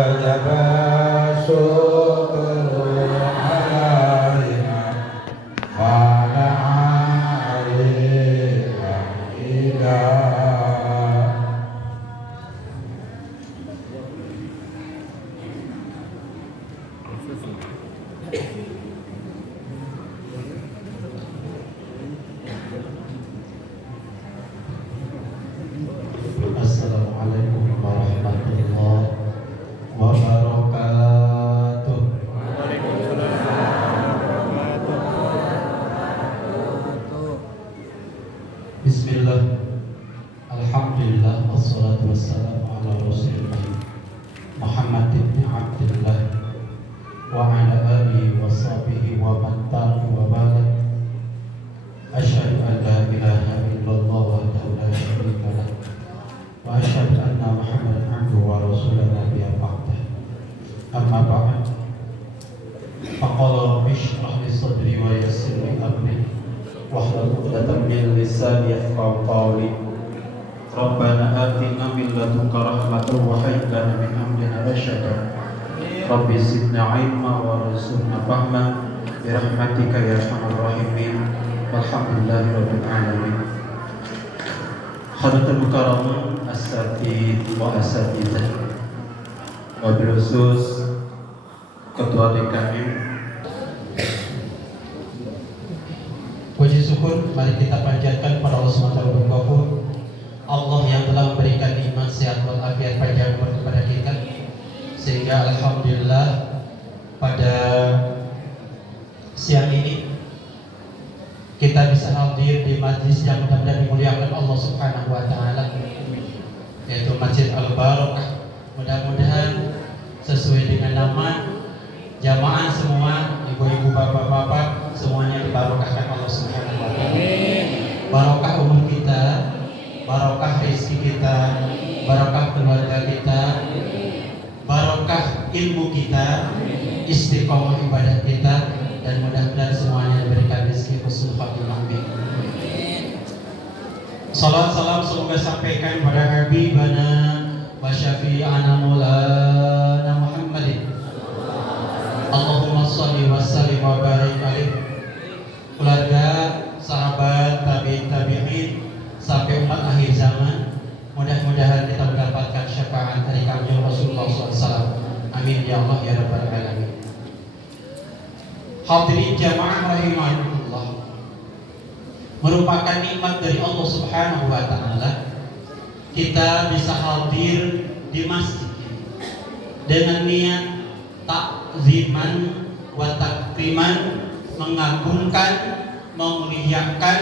وجب الشكر علينا وعلى آله وإله. Assalamualaikum warahmatullahi wabarakatuh. Bismillah, alhamdulillah, wassalatu wassalamu ala rasulillah Muhammad ibn Abdullah wa ala alihi wa sahbihi wa man tabi'ahu wa ba'd. Asyhadu an la ilaha illallah wahdahu la syarika lah wa asyhadu anna Muhammadan abduhu wa rasuluhu nabiyya ba'dah. Amma ba'd. Faqala rabbi shrah li sadri wa yassir li amri wahlul 'uqdatam min lisani yafqahu qawli. Rabbana atina min ladunka rahmatan wa hayyi lana min amrina rashada. Rabbi zidna ilma wa rzuqna fahma bi rahmatika ya arhamar rahimin. Walhamdulillahi rabbil alamin. Hadratul mukarramun asatidz wa asatidzah, wabil khusus Ketua DKM. Puji syukur mari kita panjatkan pada Allah SWT bersyukur, Allah yang telah memberikan iman, sehat walafiat panjang umur kepada kita, sehingga alhamdulillah pada siang ini kita bisa hadir di majlis yang mudah-mudahan dimuliakan Allah Subhanahu wa taala, yaitu Masjid Al-Barakah. Mudah-mudahan sesuai dengan nama, jamaah semua, ibu-ibu, bapak-bapak, semuanya dibarokahkan Allah Subhanahu wa taala. Barokah umur kita, barokah rezeki kita, barokah keluarga kita, barokah ilmu kita, istiqomah ibadah kita, dan mudah-mudahan semuanya diberikan rezeki husnul khatimah. Salam salam semoga sampaikan pada habibana wa syafi'ana maulana Muhammadin. Allahumma shalli wa sallim wa barik alaihi. Keluarga, sahabat, tabi'in sampai umat akhir zaman, mudah-mudahan kita mendapatkan syafaat dari kanjeng Rasulullah SAW. Amin ya Allah ya rabbal alamin. Hadirin jamaah rahimahullah, merupakan nikmat dari Allah Subhanahu wa taala kita bisa hadir di masjid dengan niat takziman wa takriman, mengagungkan, memuliakan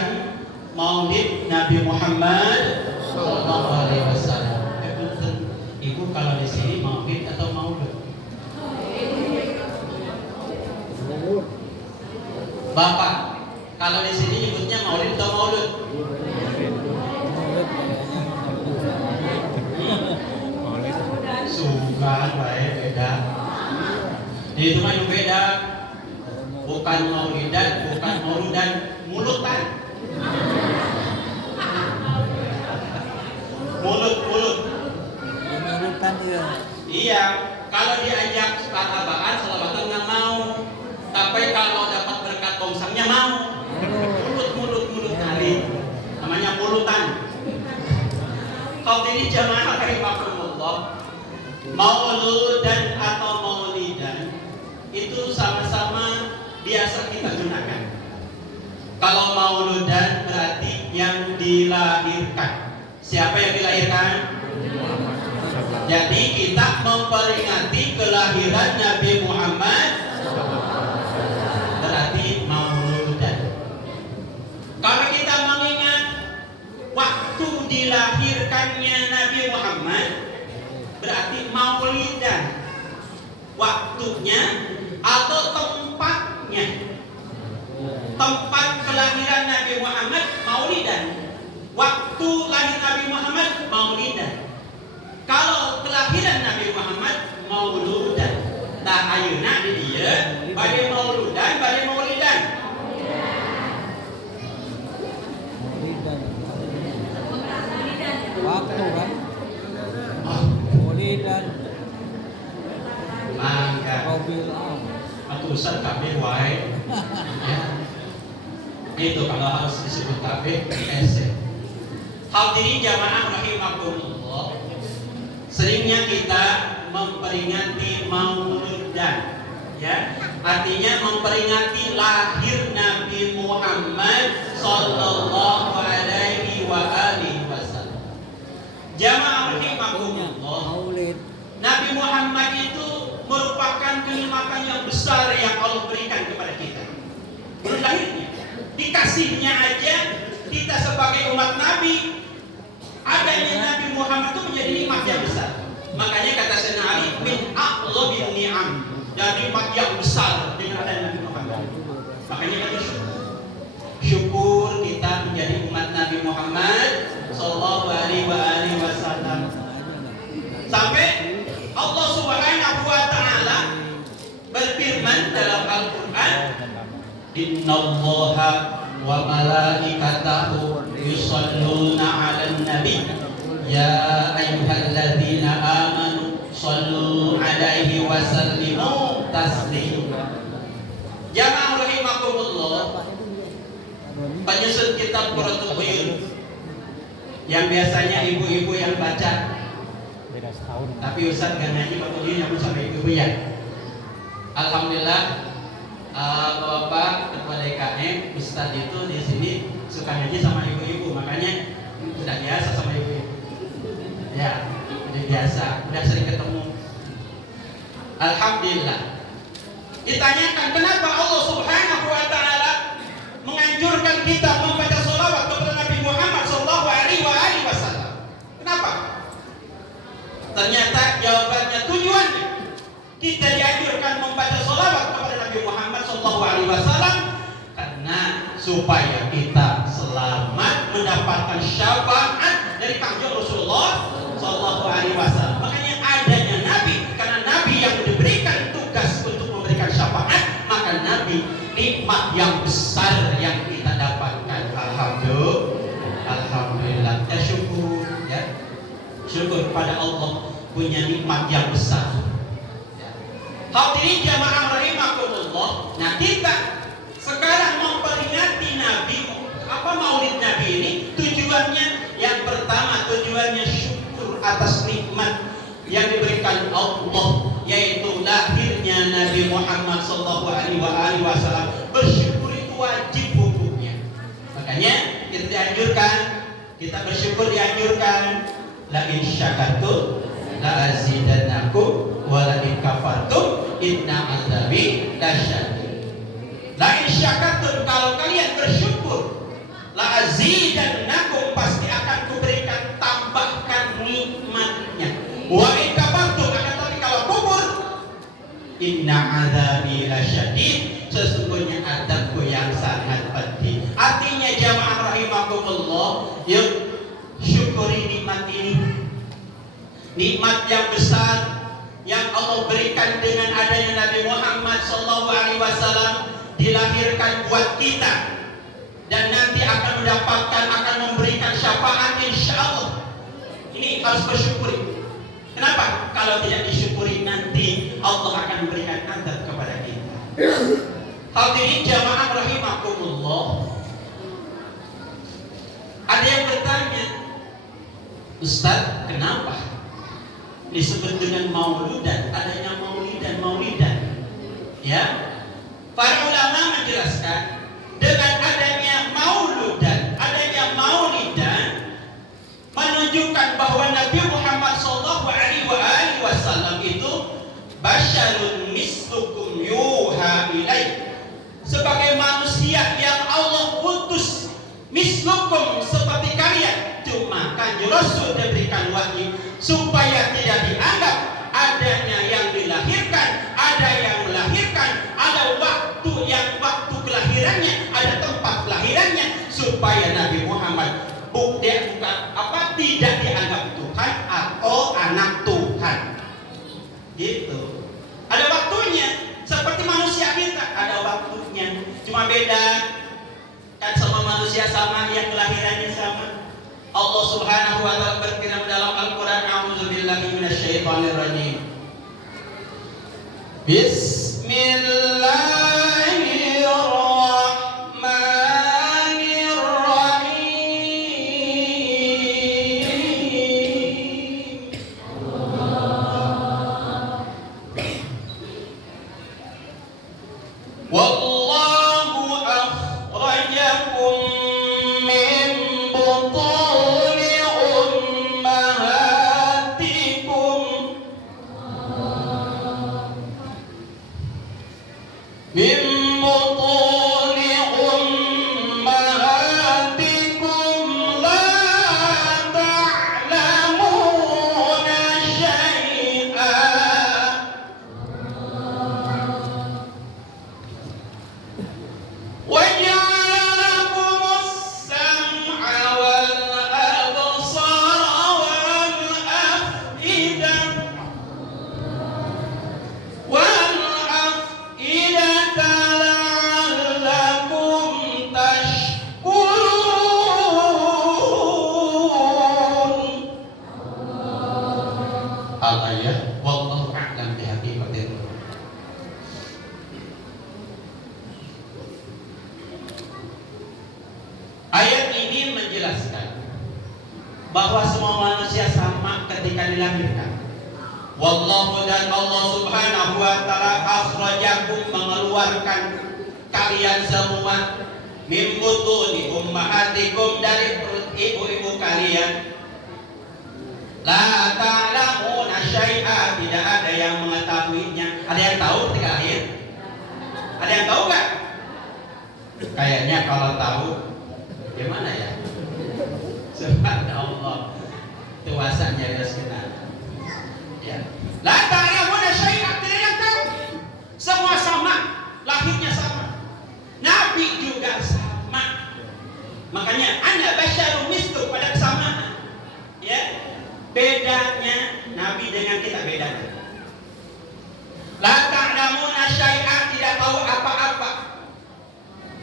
Maulid Nabi Muhammad sallallahu alaihi wasallam. Ibu kalau di sini maulid atau maulud? Bapak, kalau di sini nyebutnya maulid atau maulud? Suka baik beda. Itu mah yang beda. Bukan maulidan, bukan mauludan, mulutan. Mulut. Mulutan ya. Iya, kalau diajak sahabatan, selawatan nggak mau. Tapi kalau dapat berkat bongsangnya mau. Mulut kali. Namanya mulutan. Kalau ini jamaah rahimakumullah, mauludan atau maulidan itu sama-sama biasa kita gunakan. Kalau mauludan berarti yang dilahirkan. Siapa yang dilahirkan? Jadi kita memperingati kelahiran Nabi Muhammad, berarti mauludan. Kalau kita mengingat waktu dilahirkannya Nabi Muhammad, berarti maulidan. Waktunya atau tempatnya. Tempat kelahiran Nabi Muhammad maulidan. Waktu lahir Nabi Muhammad maulidan. Kalau kelahiran Nabi Muhammad mauludan. Nah ayeuna di dia bade mauludan, bade maulidan. Waktu kan? Maulidan. Atau Ustaz KB wae. Ya. Itu kalau harus disebut KB SC. Hadirin jamaah rahimakumullah. Seringnya kita memperingati Maulidan, ya, artinya memperingati lahir Nabi Muhammad sallallahu alaihi wasallam. Jamaah rahimakumullah, Nabi Muhammad itu merupakan kenikmatan yang besar yang Allah berikan kepada kita. Belum lahirnya, dikasihnya aja kita sebagai umat Nabi, adanya Nabi Muhammad itu menjadi nikmat yang besar. Makanya kata Sayyidina Ali, min a'dhamil ni'am, dan nikmat yang besar dengan adanya Nabi Muhammad. Makanya kita syukur kita menjadi umat Nabi Muhammad sallallahu alaihi wasallam. Sampai Allah Subhanahu wa taala berfirman dalam Al-Qur'an, innallaha wa malaikatahu yusholluna 'alan nabi ya ayyuhalladzina amanu shollu 'alaihi wa sallimu taslima. Jamaah rahimakumullah, penyusun kitab Qurratul Uyun yang biasanya ibu-ibu yang baca, tapi Ustaz gak ngaji Qurratul Uyun yang sampai ibu ya. Alhamdulillah, Bapak Ketua DKM Ustaz itu di sini suka ngaji sama ibu-ibu, makanya udah biasa sama ibu-ibu. Ya, udah biasa, udah sering ketemu. Alhamdulillah. Ditanyakan kenapa Allah Subhanahu wa taala menganjurkan kita membaca sholawat kepada Nabi Muhammad sallallahu alaihi wasallam. Kenapa? Ternyata jawabannya, tujuannya kita dianjurkan membaca sholawat kepada Nabi Muhammad sallallahu alaihi wasallam karena supaya kita selamat mendapatkan syafaat dari kanjeng Rasulullah sallallahu alaihi wasallam. Makanya adanya Nabi, karena Nabi yang diberikan tugas untuk memberikan syafaat, maka Nabi nikmat yang besar yang kita dapatkan. Alhamdulillah, kita syukur, ya, syukur kepada Allah punya nikmat yang besar. Hadirin jamaah rahimakumullah. Nah, kita sekarang memperingati Nabi, apa Maulid Nabi ini? Tujuannya yang pertama, tujuannya syukur atas nikmat yang diberikan Allah, yaitu lahirnya Nabi Muhammad sallallahu alaihi wasallam. Bersyukur itu wajib hukumnya. Makanya kita dianjurkan, kita bersyukur dianjurkan, la in syakartum la azidannakum wa la in kafartum inna azabi lasyadid. La in syakartum, kalau kalian bersyukur, la azidannakum, pasti akan kuberikan, tambahkan nikmatnya. Wa in kafartum, akan tapi kalau kufur, inna azabi lasyadid, sesungguhnya azabku yang sangat pedih. Artinya jamaah rahimakumullah, yuk syukuri nikmat ini, nikmat yang besar yang Allah berikan dengan adanya Nabi Muhammad sallallahu alaihi wasallam dilahirkan buat kita, dan nanti akan mendapatkan, akan memberikan syafaat insyaallah. Ini harus bersyukuri. Kenapa? Kalau tidak disyukuri, nanti Allah akan memberikan azab kepada kita. Hadirin jamaah rahimakumullah, ada yang bertanya, Ustaz, kenapa disebut dengan mauludan, adanya maulidan? Ya, para ulama menjelaskan, dengan adanya mauludan, adanya maulidan, menunjukkan bahwa Nabi Muhammad sallallahu alaihi wasallam itu basyarun mislukum yuha ilaih, sebagai manusia yang Allah utus, mislukum, seperti kalian. Cuma kanjeng Rasul diberikan wahyu supaya tidak dianggap adanya yang dilahirkan, ada yang melahirkan, ada waktu kelahirannya, ada tempat kelahirannya, supaya Nabi Muhammad tidak dianggap Tuhan atau anak Tuhan. Gitu. Ada waktunya, seperti manusia kita ada waktunya. Cuma beda kan, sama manusia sama, yang kelahirannya sama. Allah Subhanahu wa taala berfirman dalam Al-Qur'an, a'udzubillahi minasyaitonir rajim. Min butuni ummahatikum la ta'lamuna syai'an. Wa ja'ala lakumus sam'a wal absara wal af'idah la'allakum tashkurun. Al-ayat wallahu a'lam bihaqiqatil. Ayat ini menjelaskan bahwa semua manusia sama ketika dilahirkan. Wallahu, dan Allah subhanahu wa ta'ala akhrajakum, mengeluarkan kalian semua, min butuni ummahatikum, dari perut ibu-ibu kalian, la ta'lamuna syai'a, tidak ada yang mengetahuinya. Ada yang tahu ketika lahir? Ada yang tahu nggak? Kayaknya kalau tahu gimana ya? Subhanallah, tuasanya Rasulullah. Ya. La ta'lamuna syai'an, tidak yang tahu. Semua sama, lahirnya sama. Nabi juga sama. Makanya ana basyarun mislu, pada kesamaan. Ya. Bedanya Nabi dengan kita beda. La ta'lamuna syai'an, tidak tahu apa-apa.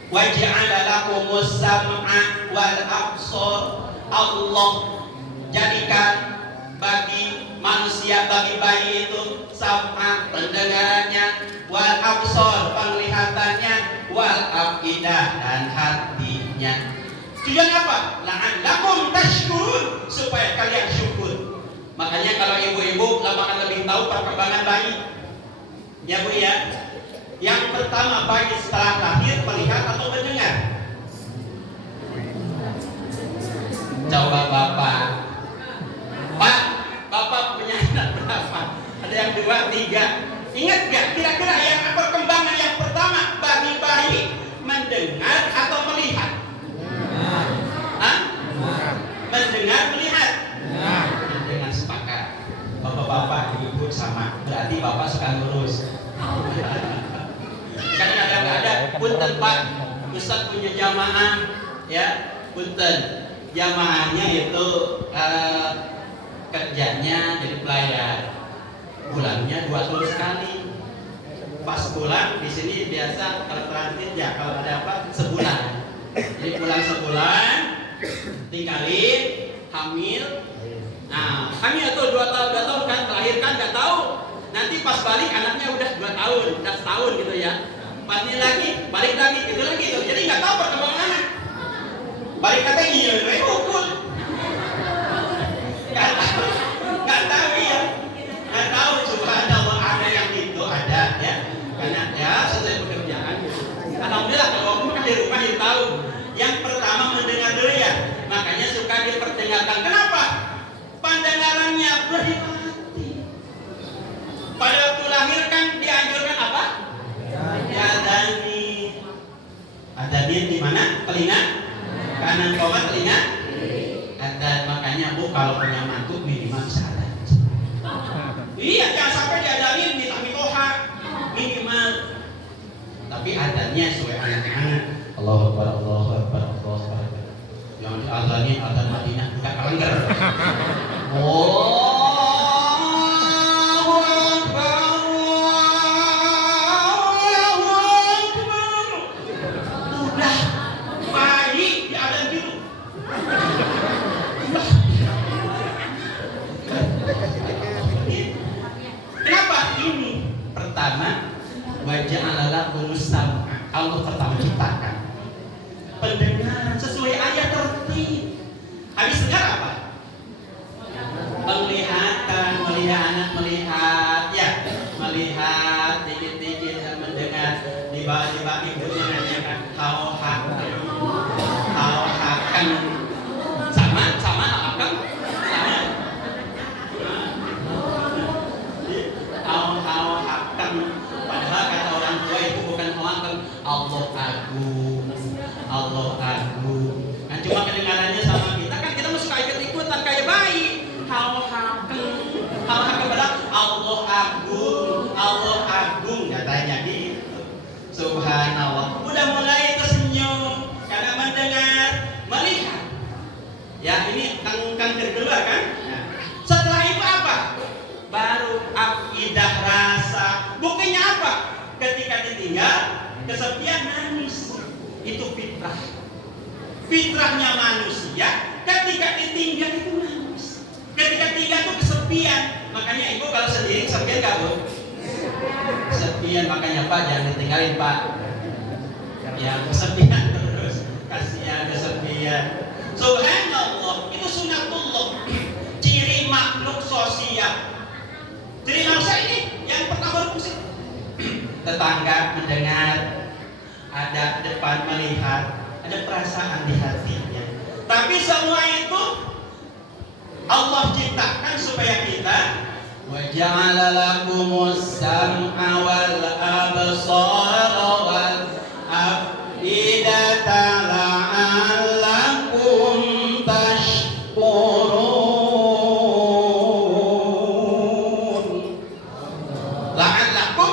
Wa ja'ala lakumus sam'a wal absar. Allah jadikan bagi manusia, bagi bayi itu sam'a, pendengarannya, wal absar, penglihatannya, wal afidah, dan hatinya. Tujuan apa? La'allakum tashkurun, supaya kalian syukur. Makanya kalau ibu-ibu akan lebih tahu perkembangan bayi, ya Bu ya. Yang pertama, bayi setelah lahir melihat atau mendengar? Coba Bapak. Pak, Bapak punya anak berapa? Ada yang 2, 3. Ingat gak kira-kira yang perkembangan yang pertama bagi bayi, mendengar atau melihat? Hah? Mendengar, melihat? Dengan sepakat. Bapak-bapak, ibu sama. Berarti Bapak suka ngurus. Kadang-kadang ada, punten Pak, Ustaz punya jamaah, ya, punten. Jamaahnya itu kerjanya jadi pelayan, bulannya 2 sekali. Pas pulang di sini biasa kalau transit ya, kalau ada apa sebulan. Jadi pulang sebulan, tinggalin, hamil. Nah, hamil tuh 2 tahun kan, melahirkan nggak tahu. Nanti pas balik anaknya udah 2 tahun, udah setahun gitu ya. Pas ini lagi, balik lagi, gitu lagi tuh. Jadi nggak tahu perkembangan anak. Balik kata iya, ukur. Nggak tahu ya. Nggak tahu, subhanallah, ada yang itu ada ya. Karena ya sesuai pekerjaan. Alhamdulillah kalau aku kan di rumah yang tahu. Yang pertama mendengar dulu ya. Makanya suka diperdengarkan. Kenapa? Pendengarannya berhati. Pada waktu lahir kan dianjurkan apa? Adani. Adani di mana? Telinga kanan, koma telinga. Dan makanya Bu kalau punya mantu minimal bisa ada. Iya, jangan sampai diadain di mitoha minimal. Tapi adanya sesuai anak-anak. Allahu Akbar, Allahu Akbar, Allahu Akbar. Jangan diadain adan Madinah bukan kalengger. Oh. Waja'ala lakumus sam'a, Allah pertama ciptakan pendengaran sesuai ayat tertib. Habis dengar apa? Penglihatan, melihat anak, melihat ya, melihat dikit-dikit dan mendengar. Di bawah ibunya nanyakan hauhakan, sama hauhakan, sama hauhakan. Padahal kata orang tua itu bukan nonton Allah Agung, Allah Agung. Nah cuma kedengarannya sama kita kan kita suka ikut-ikutan kayak bayi. Hal-hal kepada Allah Agung katanya gitu. Subhanallah. Udah mulai tersenyum karena mendengar, melihat. Ya ini kan kedua kan. Nah, setelah itu apa? Baru afidah rasa. Buktinya apa? Ketika ditinggal, kesepian nangis. Itu fitrah. Fitrahnya manusia. Ketika ditinggal itu nangis. Ketika tinggal itu kesepian. Makanya ibu kalau sendiri kesepian gak bu? Kesepian, makanya Pak jangan ditinggalin Pak. Ya kesepian terus. Kasihan kesepian. Subhanallah, itu sunatullah. Ciri makhluk sosial. Ciri manusia ini yang pertama berfungsi. Tetangga mendengar, ada depan melihat, ada perasaan di hatinya. Tapi semua itu Allah ciptakan supaya kita wa ja'ala lakumus sam'a wal absara wal afidata la'allakum tashkurun. La'allakum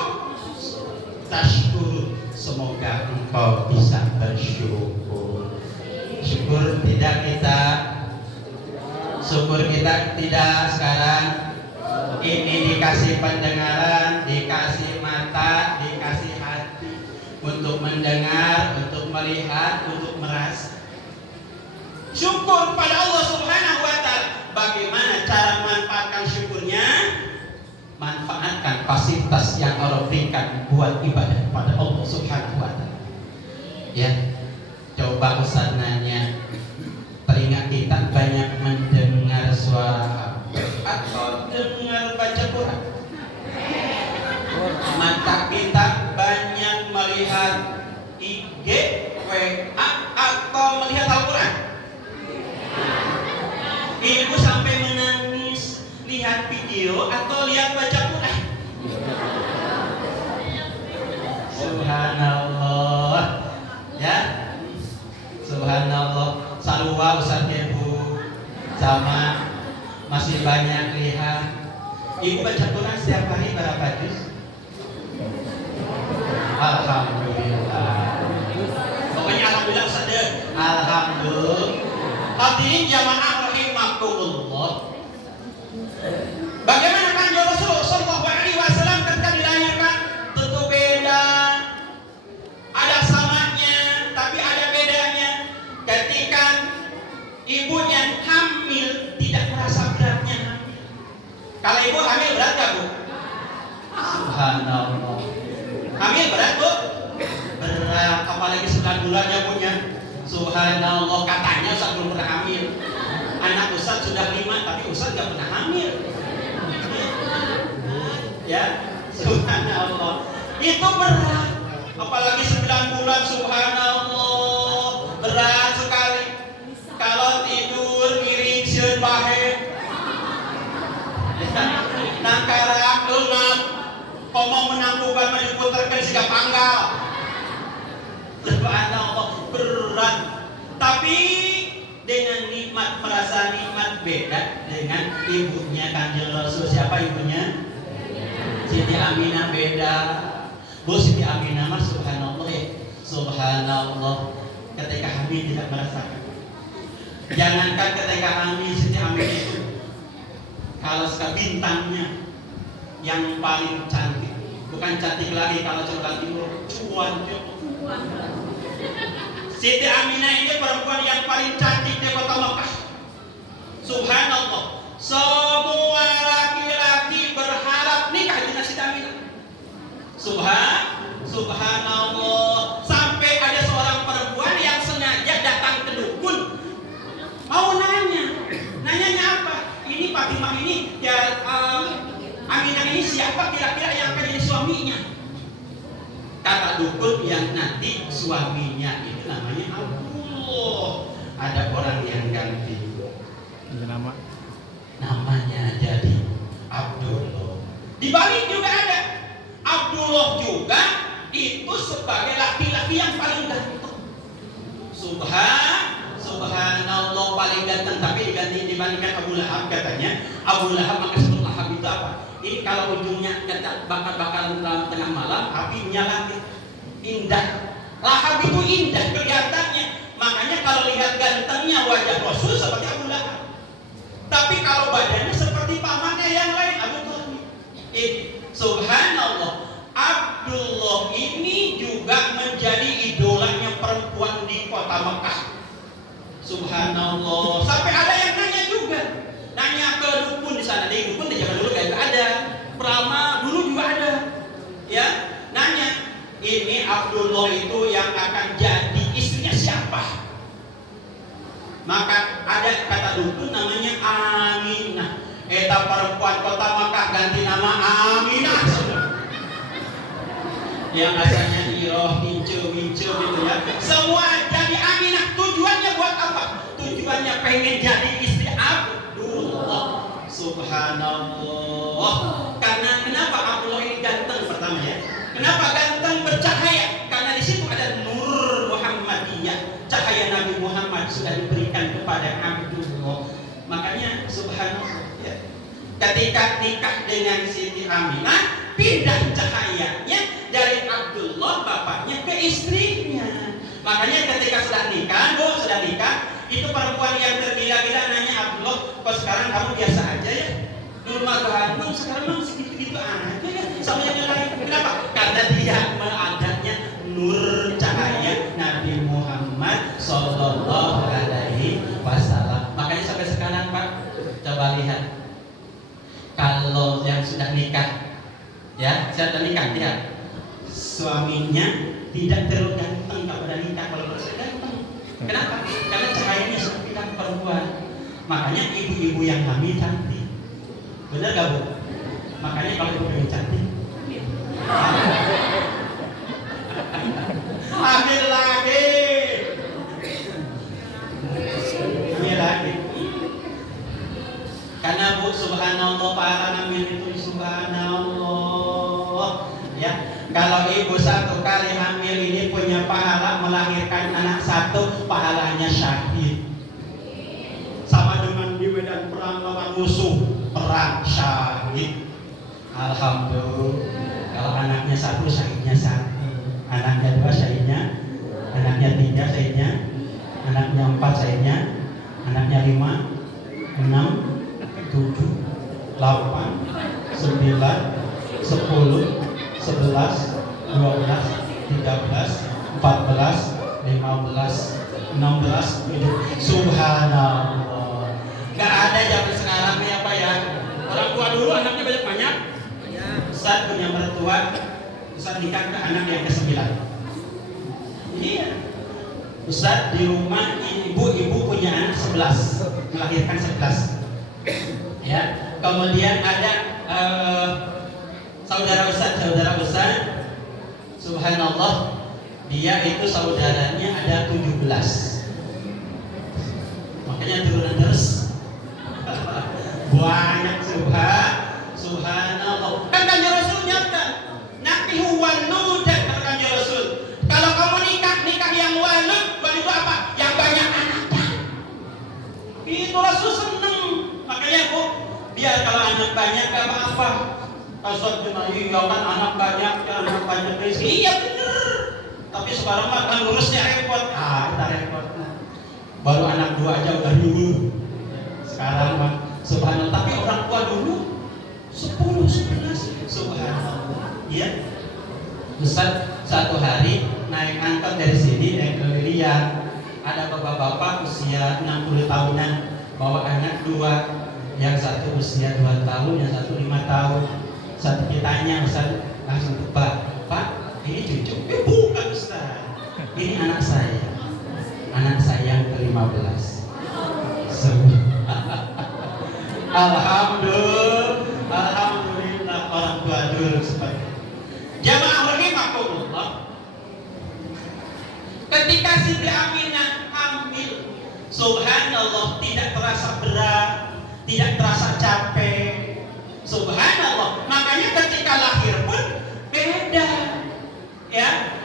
tashkurun. Semoga engkau bisa bersyukur. Syukur kita tidak sekarang ini dikasih pendengaran, dikasih mata, dikasih hati untuk mendengar, untuk melihat, untuk merasa. Syukur pada Allah Subhanahu wa Ta'ala. Bagaimana cara memanfaatkan syukurnya? Manfaatkan fasilitas yang Allah berikan buat ibadah pada Allah Subhanahu wa Ta'ala. Ya, coba Ustaz nanya, telinga kita banyak mendengar suara atau dengar baca Quran? Mata kita banyak melihat IG, WA atau melihat Al-Quran? Ibu sampai menangis lihat video atau lihat baca Quran? Subhanallah. Ya, subhanallah. Salwa Ustaz Ibu sama masih banyak lihat. Ibu baca Quran setiap hari berapa juz? Alhamdulillah. Pokoknya alhamdulillah Ustaz. Alhamdulillah. Hadirin jamaah rahimakumullah. Bagaimana kanjeng Rasul sallallahu alaihi wasallam ketika dilahirkan? Tentu beda. Ada samanya, tapi ada bedanya. Ketika ibunya hamil tidak merasa beratnya hamil. Kalau ibu hamil berat gak bu? Subhanallah. Hamil berat bu? Berat, apalagi 9 bulan ya punya. Subhanallah, katanya Ustaz belum pernah hamil. Anak Ustaz sudah 5 tapi Ustaz gak pernah hamil. Ya, subhanallah. Itu berat. Apalagi 9 bulan, subhanallah. Berat sekali. Kalau tidur miring sieun bahe. Nangkarak leungat. Komo menangguban diputerkeun siga panggal. Subhanallah, berat. Tapi dengan nikmat, merasa nikmat beda dengan ibunya Kanjeng Rasul. Siapa ibunya? Siti Aminah beda. Bu Siti Aminah mah subhanallah ya. Subhanallah. Ketika hamil tidak merasakan. Jangankan ketika hamil, Siti Aminah itu kalau bintangnya yang paling cantik, bukan cantik lagi kalau coba timur, cuan. Siti Aminah ini perempuan yang paling cantik di kota Makkah. Subhanallah. Semua laki-laki berharap nikah dengan Siti Aminah. Subhanallah. Sampai ada seorang perempuan yang sengaja datang ke dukun mau nanyanya apa? Ini Fatimah ini ya Aminah ini siapa kira-kira yang akan jadi suaminya? Kata dukun yang nanti suaminya itu namanya Abdullah. Ada orang yang ganti namanya jadi Abdullah. Di balik juga ada Abdullah juga itu sebagai laki-laki yang paling ganteng. Subhanallah paling ganteng, tapi diganti dibandingkan Abu Lahab katanya. Abu Lahab maka sebut Lahab itu apa? Ini kalau ujungnya kata bakal dalam tengah malam api menyala indah. Lahab itu indah kelihatannya. Makanya kalau lihat gantengnya wajah Rasul seperti Abu Lahab. Tapi kalau badannya seperti pamannya yang lain Abu Thalib. Subhanallah, Abdullah ini juga menjadi idolanya perempuan di kota Mekah. Subhanallah, sampai ada yang nanya juga, nanya ke dukun di sana. Di dukun di zaman dulu gak ada, Prama dulu juga ada, ya. Nanya, ini Abdullah itu yang akan jadi istrinya siapa? Maka ada kata dukun namanya Aminah. Eta perempuan kota Makkah ganti nama Aminah. Yang asalnya Iroh, Mincu gitu ya. Semua jadi Aminah. Tujuannya buat apa? Tujuannya pengen jadi istri Abdullah. Subhanallah. Karena kenapa Abdullah ini ganteng pertama ya? Kenapa ganteng bercahaya? Karena di situ ada nur Muhammadiyah. Cahaya Nabi Muhammad sudah diberikan kepada Abdullah. Makanya subhanallah ya. Ketika nikah dengan Siti Aminah, pindah cahayanya dari Abdullah bapaknya ke istrinya. Makanya ketika sudah nikah, itu perempuan yang tergila-gila nanya Abdullah, kok sekarang kamu biasa aja ya? Dulu mah ganteng, sekarang mah segitu-gitu aja ya sama yang lain. Kenapa? Karena dia mengadanya nur cahaya Nabi Muhammad Sallallahu Alaihi Wasallam. Makanya sampai sekarang Pak, coba lihat, kalau yang sudah nikah, ya, sudah nikah dia, suaminya tidak terlalu ganteng kalau udah nikah. Kalau sudah ganteng, kenapa? Karena cahayanya seperti perempuan. Makanya ibu-ibu yang hamil cantik, benar gak Bu? Makanya kalau ibu pengen cantik, hamil lagi. Karena Bu, subhanallah, para hamil itu subhanallah ya. Kalau ibu satu kali hamil ini punya pahala melahirkan anak satu, pahalanya syahid. Sama dengan di medan perang lawan musuh, perang syahid. Alhamdulillah. Kalau anaknya satu, syahidnya satu. Anaknya dua, syahidnya. Anaknya tiga, syahidnya. Anaknya empat, syahidnya. Anaknya lima, 6, 7, 8, 9, 10, 11, 12, 13, 14, 15, 16, 17. Subhanallah. Gak ada zaman sekarang nih apa ya? Orang tua dulu anaknya banyak-banyak. Ustaz punya mertua, Ustaz nikah ke anak yang ke-9. Iya. Ustaz di rumah ibu punya anak 11, melahirkan 11. Ya, kemudian ada saudara Ustaz, subhanallah, dia itu saudaranya ada 17. Makanya turunan terus. Banyak subhanallah. Kan Kanjeng Rasul nyatakan, nakihu waludan, kata Kanjeng Rasul. Kalau kamu nikah yang walud itu apa? Yang banyak anaknya. Itu Rasul seneng. Makanya Bu, biar kalau anak banyak gak apa-apa. Ustaz cuma iya kan anak banyak rezeki. Iya bener. Tapi sekarang mah kan ngurusnya repot. Kita repot. Baru anak 2 aja udah nyuruh. Sekarang mah subhanallah. Tapi orang tua dulu 10, 11. Subhanallah. Iya. Ustaz satu hari naik angkot dari sini naik ke Lilian. Ada bapak-bapak usia 60 tahunan bawa anak 2. Yang satu usia 2 tahun, yang satu 5 tahun. Satu ditanya Ustaz langsung tebak, Pak, ini cucu? Bukan Ustaz, ini anak saya yang ke-15. Alhamdulillah orang tua dulu seperti itu. Jamaah rahimakumullah. Ketika Siti Aminah hamil, subhanallah, tidak terasa berat, tidak terasa capek. Subhanallah. Makanya ketika lahir pun beda. Ya.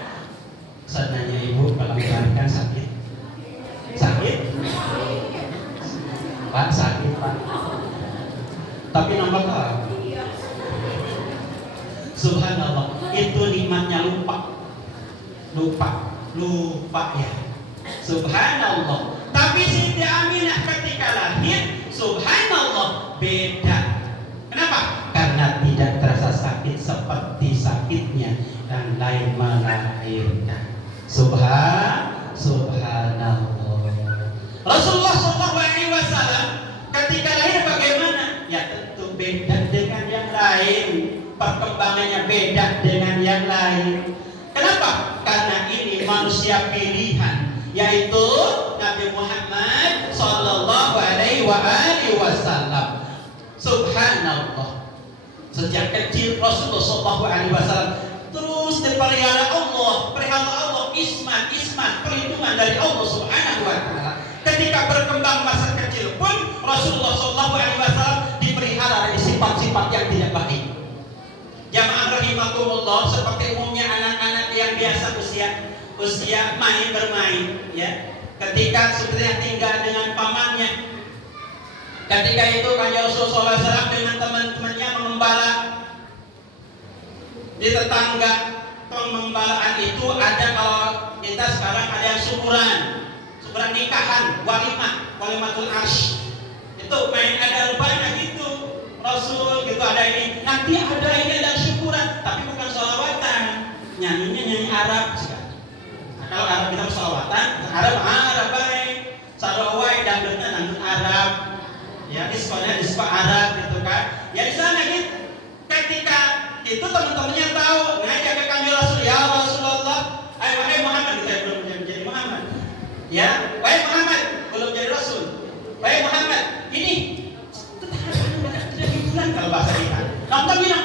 Subhanallah, itu nikmatnya lupa ya. Subhanallah. Tapi Siti Aminah ketika lahir, subhanallah, beda. Kenapa? Karena tidak terasa sakit seperti sakitnya yang lain melahirkan. Subhanallah. Rasulullah SAW ketika lahir bagaimana? Ya tentu beda dengan yang lain. Perkembangannya beda dengan yang lain. Kenapa? Karena ini manusia pilihan, yaitu Nabi Muhammad Sallallahu Alaihi Wasallam. Subhanallah. Sejak kecil Rasulullah Sallallahu Alaihi Wasallam terus dipelihara Allah, ismat, perlindungan dari Allah Subhanahu Wa Taala. Ketika berkembang masa kecil pun Rasulullah Sallallahu Alaihi Wasallam dipelihara dari sifat-sifat yang tidak baik. Jamaah rahimakumullah, seperti umumnya anak-anak yang biasa usia bermain, ya. Ketika sebetulnya tinggal dengan pamannya, ketika itu Kanjeng Rasulullah SAW dengan teman-temannya mengembala di tetangga. Pengembalaan itu ada, kalau kita sekarang ada yang syukuran nikahan, walimatul arsy. Itu main ada rupanya gitu. Rasul gitu ada ini, nanti ada syukuran, tapi bukan sholawatan, nyanyi Arab. Nah, kalau Arab kita sholawatan, Arab baik, sarawai dangdut Arab, ya diskonnya Arab gitu kan. Ya di sana gitu. Ketika itu teman-temannya tahu, ngajak ke Kanjeng Rasul, ya Rasulullah, wahai Muhammad, kita belum jadi Muhammad. Ya, wahai Muhammad, belum jadi Rasul. Wahai Muhammad, ini kalau bahasa kita nonton yuk.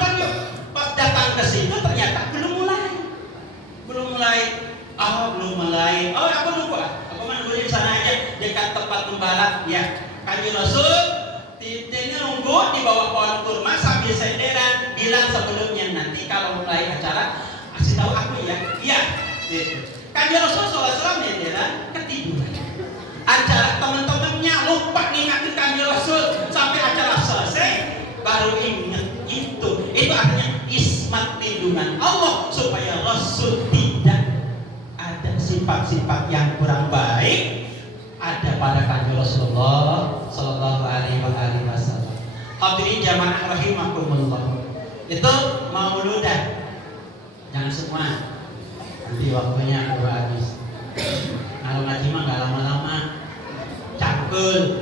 Pas datang ke situ ternyata belum mulai. Aku lupa. Aku menunggu di sana aja dekat tempat gembala. Ya, Kanjeng Rasul titenya nunggu di bawah pohon kurma sambil senderan, bilang sebelumnya, nanti kalau mulai acara kasih tahu aku ya. Iya. Gitu. Kanjeng Rasul SAW senderan ketiduran. Acara teman-temannya lupa ngingatin Kanjeng Rasul sampai acara selesai. Baru ingat itu artinya ismat lindungan Allah supaya Rasul tidak ada sifat-sifat yang kurang baik ada pada Kanjeng Rasulullah Sallallahu Alaihi Wasallam. Hadirin jamaah rahimakumullah, itu mauludan jangan semua, nanti waktunya udah habis. Kalau ngaji mah nggak lama-lama, cangkul.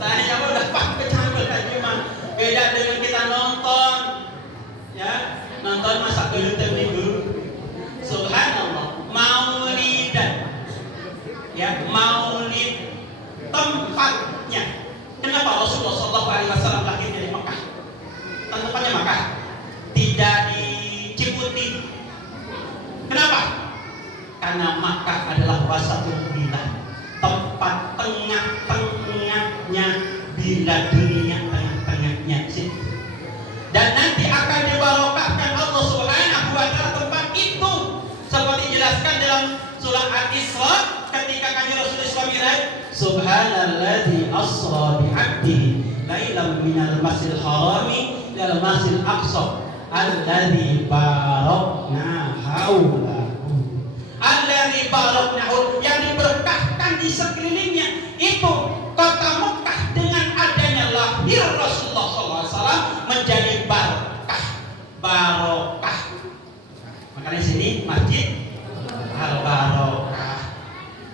Saya udah pakai cangkul tadi mah. Beda dengan kita nonton, ya nonton masa dulu terminggu. Subhanallah, maulidan, ya maulid tempatnya. Kenapa Rasulullah SAW lahir dari Mekah? Tempatnya Mekah, tidak di Ciputi. Kenapa? Karena Makkah adalah wasatul bilad, tempat tengah-tengahnya bila dunia, tengah-tengahnya sih. Dan nanti akan dibarokahkan Allah Subhanahu wa Ta'ala tempat itu, seperti dijelaskan dalam surah Al-Isra ketika Kanjeng Rasul Isra Mi'raj. Subhanalladzi asra bi'abdihi lailan minal masjidil harami ilal masjidil aqsa alladzi barakna haulahu. Alladzi barakna haulahu, yang diberkahkan di sekelilingnya itu kota Mekah dengan adanya lahir Rasulullah SAW menjadi barokah. Makanya sini masjid Al-Barokah.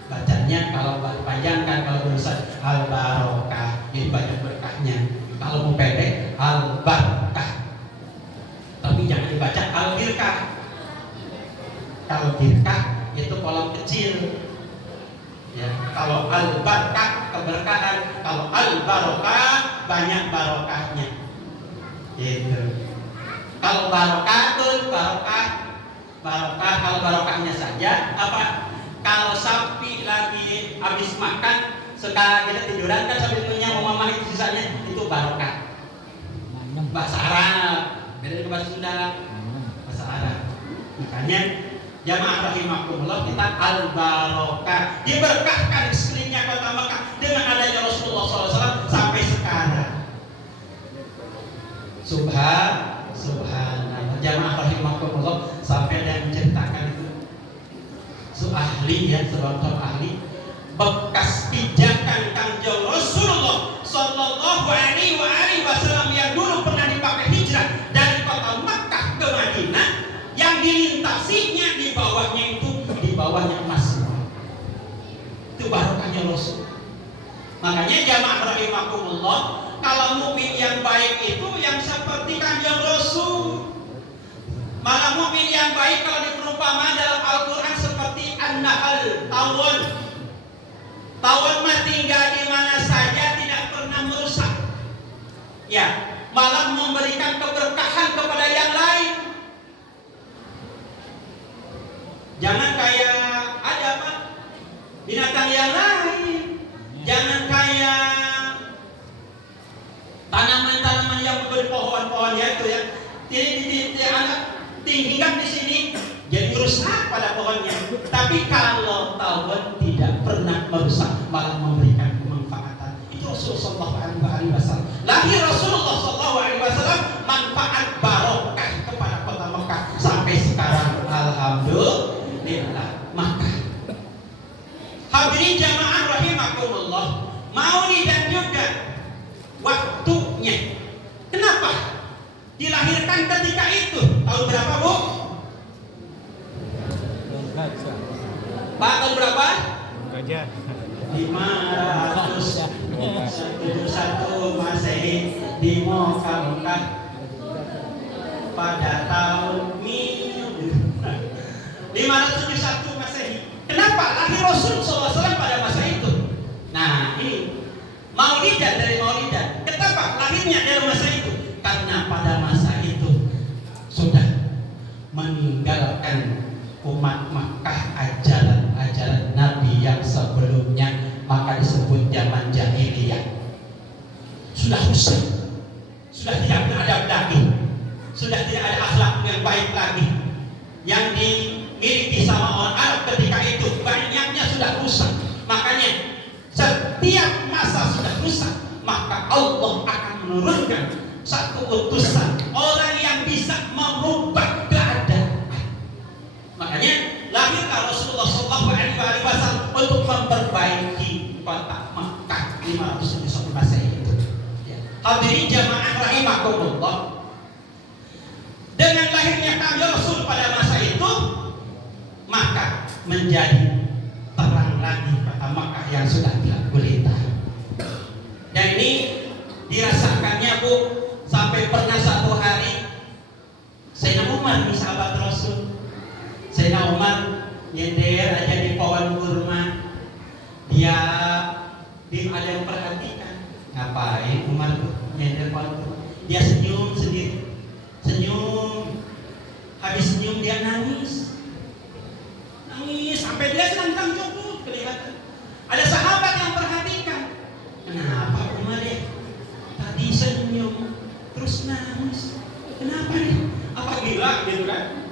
Bacanya kalau panjangkan, kalau berusaha Al-Barokah, jadi banyak berkahnya. Kalau mau pendek Al-Barokah. Tapi jangan dibaca Al-Birkah. Kalau birkah itu kolam kecil. Ya, kalau Al-Barokah keberkahan, kalau Al-Barokah banyak barokahnya. Gitu. Kalau barokatun barokah kalau barokahnya saja apa? Kalau sapi lagi habis makan sekarang kita tiduran kan sambil punya mama itu sisanya, itu barokah. Bahasa Arab beda dengan bahasa Sunda. Bahasa Arab. Makanya jamaah rahimakumullah, kita al-barokah, diberkahkan di sekelilingnya kota Mekah dengan adanya Rasulullah SAW sampai sekarang. Subhanallah. Subhanallah. Jamaah rahimakumullah, sampai ada yang menceritakan itu ahli ya, seorang ahli bekas pijakan Kanjeng Rasulullah Sallallahu Alaihi Wasallam yang dulu pernah dipakai hijrah dari kota Makkah ke Madinah, yang dilintasinya di bawahnya emas. Itu barokahnya Rasul. Makanya jamaah rahimakumullah, kalau mukmin yang baik itu yang seperti Kanjeng Rasul. Malah mukmin yang baik kalau diperumpamakan dalam Al-Quran seperti an-nahl, tawon. Tawon mah tinggal di mana saja, tidak pernah merusak. Ya, malah memberikan keberkahan kepada yang lain. Jangan kayak ada apa? Binatang yang lain. Jangan kayak tanaman-tanaman yang berpohon-pohon ya itu ya. Tinggal di sini jadi rusak pada pohonnya. Tapi kalau tawon tidak pernah merusak, malah memberikan kemanfaatan. Itu Rasulullah SAW. Lahir Rasulullah SAW manfaat barokah kepada kota Mekah sampai sekarang. Alhamdulillah. Maka hadirin jamaah rahimakumullah, maulid dan juga waktunya. Kenapa dilahirkan ketika itu? Tahun berapa, Bu? Pak, tahun berapa? 571 Masehi di Mekah pada tahun 571 Masehi. Kenapa lahir Rasul SAW pada masa itu? Nah, ini maulidan dari maulidan. Kenapa lahirnya dari masa itu? Karena pada masa itu sudah meninggalkan umat Makkah ajaran-ajaran Nabi yang sebelumnya, maka disebut zaman jahiliyah. Sudah rusak, sudah tidak beradab lagi, sudah tidak ada akhlak yang baik lagi yang dimiliki sama orang Arab ketika itu. Banyaknya sudah rusak. Makanya setiap masa sudah rusak, maka Allah akan menurunkan satu utusan orang yang bisa merubah keadaan. Makanya lahirlah Rasulullah SAW untuk memperbaiki kota Makkah 571 Masehi itu. Ya. Hadirin jamaah rahimakumullah, dengan lahirnya Kanjeng Rasul pada masa itu, maka menjadi terang lagi kota Makkah yang sudah gelap gulita. Dan ini dirasakannya, Bu, sampai pernah satu hari Sayyidina Umar, sahabat Rasul, Sayyidina Umar nyender aja di pohon kurma. Dia ada yang perhatikan. Ngapain Umar nyender pohon kurma? Dia senyum sendiri. Senyum. Habis senyum dia nangis. Nangis sampai dia senang cukup kelihatan. Ada sahabat yang perhatikan. Kenapa Umar ya? Tadi senyum terus nangis. Kenapa nih? Apa gila gitu kan?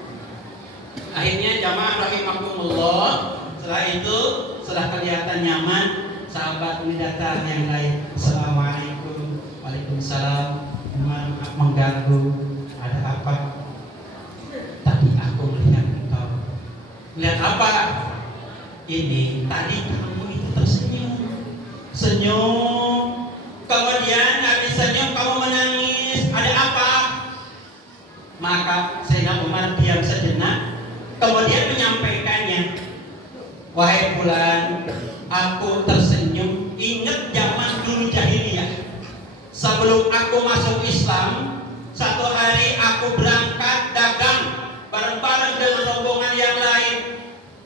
Akhirnya jamaah rahimakumullah, setelah itu setelah kelihatan nyaman, sahabat ini datang yang lain. Assalamualaikum. Waalaikumsalam. Umar, mengganggu. Ada apa? Tadi aku melihat engkau. Lihat apa? Ini tadi kamu itu tersenyum. Senyum. Kemudian habis senyum kamu menangis. Ada apa? Maka Sayyidina Umar diam sejenak, kemudian menyampaikannya. Wahai fulan, aku tersenyum ingat zaman dulu jahiliyah. Sebelum aku masuk Islam, satu hari aku berangkat dagang bareng-bareng dengan rombongan yang lain,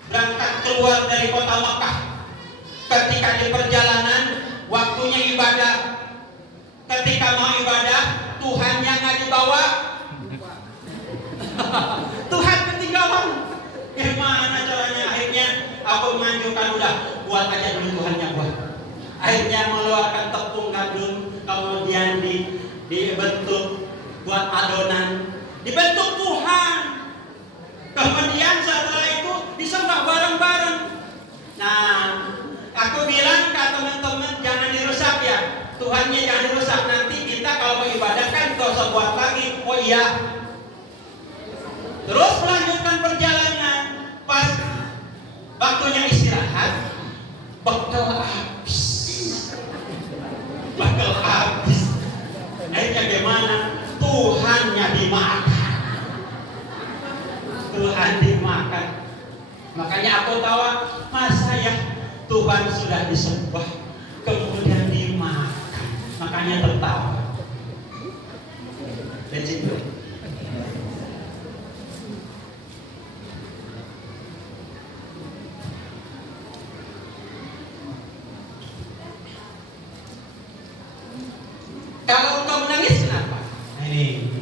berangkat keluar dari kota Makkah. Ketika di perjalanan, waktunya ibadah. Ketika mau ibadah, Tuhannya nggak dibawa. Tuhan ketinggalan. Gimana caranya? Akhirnya aku menganjurkan, udah buat aja dulu Tuhannya buat. Akhirnya mengeluarkan tepung gadun, kemudian dibentuk buat adonan, dibentuk Tuhan. Kemudian setelah itu disembah bareng-bareng. Nah, aku bilang ke iya. Terus melanjutkan perjalanan. Pas waktunya istirahat, bakal habis. Akhirnya gimana? Tuhannya dimakan. Tuhan dimakan. Makanya aku tahu, masa ya Tuhan sudah disembah kemudian dimakan. Makanya tertawa. Dan situ. Kalau engkau menangis kenapa? Nah, ini.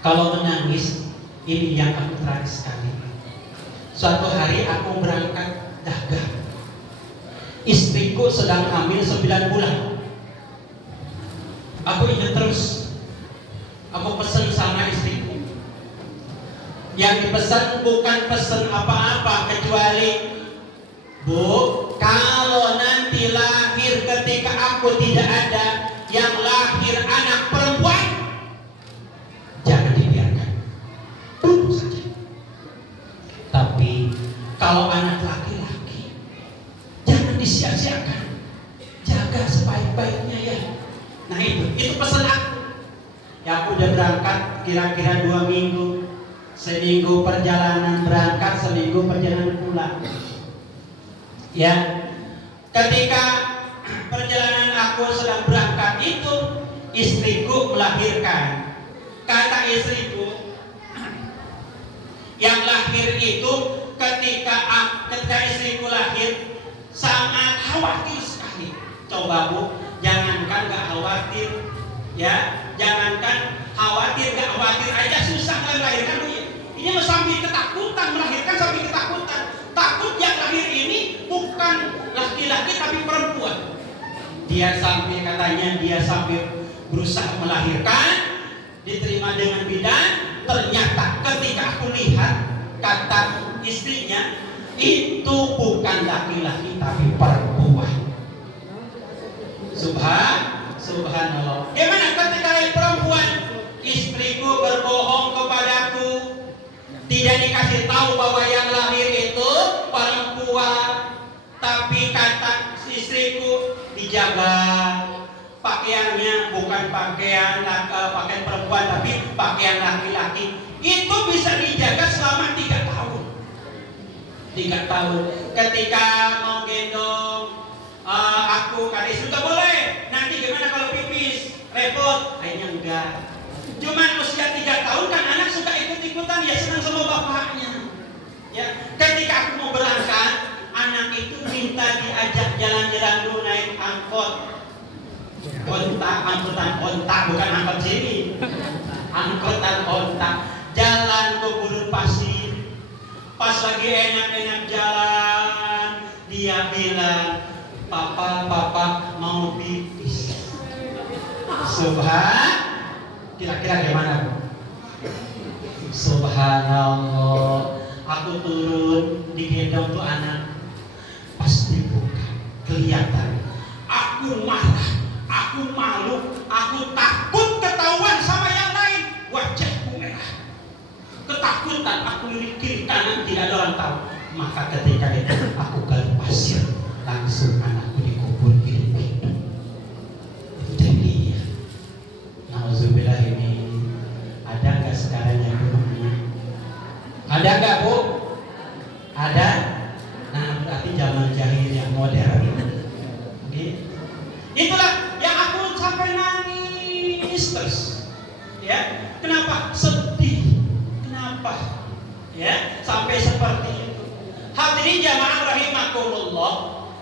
Kalau menangis, ini yang aku tragis sekali. Suatu hari aku berangkat dagang. Istriku sedang hamil 9 bulan. Aku ingat terus. Aku pesan sama istriku. Yang dipesan bukan pesan apa-apa kecuali, Bu, kalau nanti lahir ketika aku tidak ada, yang lahir anak perempuan, jangan dibiarkan, bunuh saja. Tapi kalau anak laki-laki, jangan disia-siakan, jaga sebaik-baiknya ya. Nah itu pesan aku. Ya aku udah berangkat kira-kira 2 minggu, seminggu perjalanan berangkat, seminggu perjalanan pulang. Ya, ketika perjalanan aku sedang berangkat itu, istriku melahirkan. Kata istriku, yang lahir itu ketika istriku lahir sangat khawatir sekali. Coba Bu, jangankan gak khawatir, ya, jangankan khawatir, gak khawatir aja susah melahirkan Bu. Ini sampai ketakutan, melahirkan sampai ketakutan. Takut yang lahir ini bukan laki-laki tapi perempuan. Dia sampai berusaha melahirkan, diterima dengan bidan. Ternyata ketika aku lihat, kata istrinya, itu bukan laki-laki tapi perempuan. Subhanallah. Gimana ketika perempuan? Istriku berbohong kepadaku, tidak dikasih tahu bahwa yang lahir itu perempuan. Tapi kata istriku, dijaga pakaiannya, bukan pakaian perempuan tapi pakaian laki-laki. Itu bisa dijaga selama 3 tahun. 3 tahun. Ketika mau gendong aku, kadis sudah boleh. Nanti gimana kalau pipis? Repot. Akhirnya enggak. Cuman usia 3 tahun kan anak suka ikut-ikutan, ya senang sama bapaknya. Ya, ketika aku mau berangkat, anak itu minta diajak jalan-jalan dulu naik angkot. Angkutan ontak, bukan angkot sini. Angkutan ontak. Jalan ke gurun pasir. Pas lagi enak-enak jalan, dia bilang, Papa mau pipis. Kira-kira gimana Bu? Subhanallah. Aku turun digendong tuh anak. Pasti bukan, kelihatan. Aku marah, aku malu, aku takut ketahuan sama yang lain. Wajahku merah, ketakutan. Aku lirik kiri kanan, tidak ada orang tahu. Maka ketika itu aku gali pasir, langsung anakku dikubur hidup. Itu jadi dia. Nauzubillah, ini ada nggak sekarang yang bunuh anak? Ada nggak Bu? Ada. Nah berarti zaman jahiliyah modern. Itulah yang aku sampai nangis terus. Ya, kenapa? Sedih. Kenapa? Ya, sampai seperti itu. Hadirin jamaah rahimakumullah.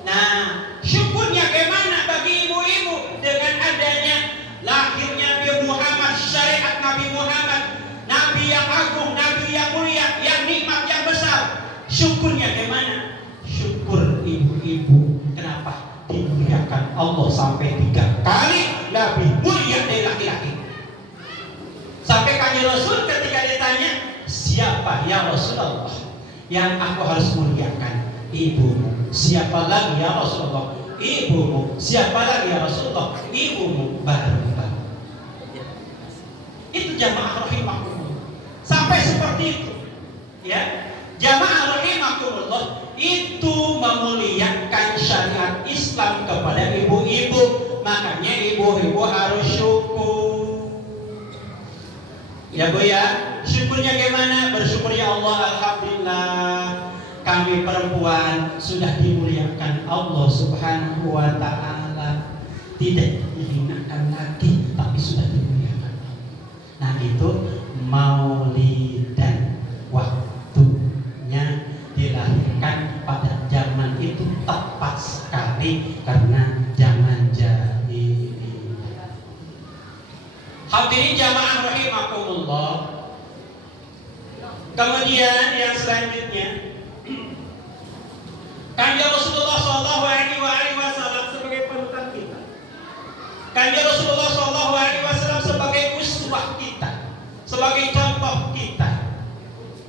Nah, syukurnya bagaimana bagi ibu-ibu dengan adanya lahirnya Nabi Muhammad, syariat Nabi Muhammad, Nabi yang agung, Nabi yang mulia, yang nikmat yang besar. Syukurnya bagaimana? Syukur ibu-ibu. Kenapa? Dimuliakan Allah sampai 3 kali Nabi mulia dari laki-laki. Sampai Kanjeng Rasul ketika ditanya, siapa ya Rasulullah yang aku harus muliakan? Ibumu. Siapa lagi ya Rasulullah? Ibumu. Siapa lagi ya Rasulullah? Ibumu. Baru. Itu jamaah seperti itu. Ya, jamaah rahimakumullah, itu memuliakan syariat Islam kepada ibu-ibu. Makanya ibu-ibu harus syukur. Ya Bu ya, syukurnya gimana? Bersyukur ya Allah, alhamdulillah kami perempuan sudah dimuliakan Allah Subhanahu wa taala. Tidak dihinakan lagi, tapi sudah dimuliakan Allah. Nah, itu maulidan, waktunya dilahirkan pada zaman itu tepat sekali karena zaman jahiliyah. Hadirin jamaah rahimakumullah. Kemudian yang selanjutnya, Kanjeng Rasulullah Shallallahu Alaihi Wasallam sebagai panutan kita, Kanjeng Rasulullah Shallallahu Alaihi Wasallam sebagai uswah kita, sebagai contoh kita.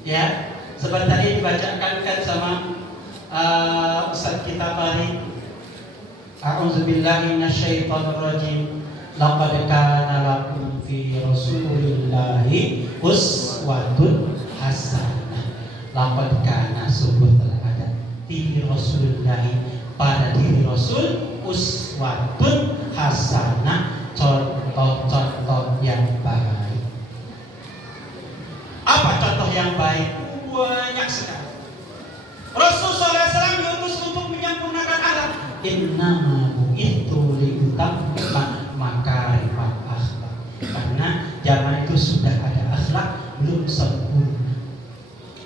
Ya, seperti tadi dibacakan kan sama Ustaz kita tadi. A'udzubillahi minasyaitonirrajim. Laqad kana lakum fi Rasulillahi uswatun hasanah. Laqad kana, sungguh telah ada fi Rasulillahi, pada diri Rasul, uswatun hasanah, contoh-contoh yang baik. Apa contoh yang baik? Banyak sekali. Rasulullah SAW diutus untuk menyempurnakan alam. Innama bu'ithu liutamma makarimal akhlak. Karena zaman itu sudah ada akhlak belum sempurna.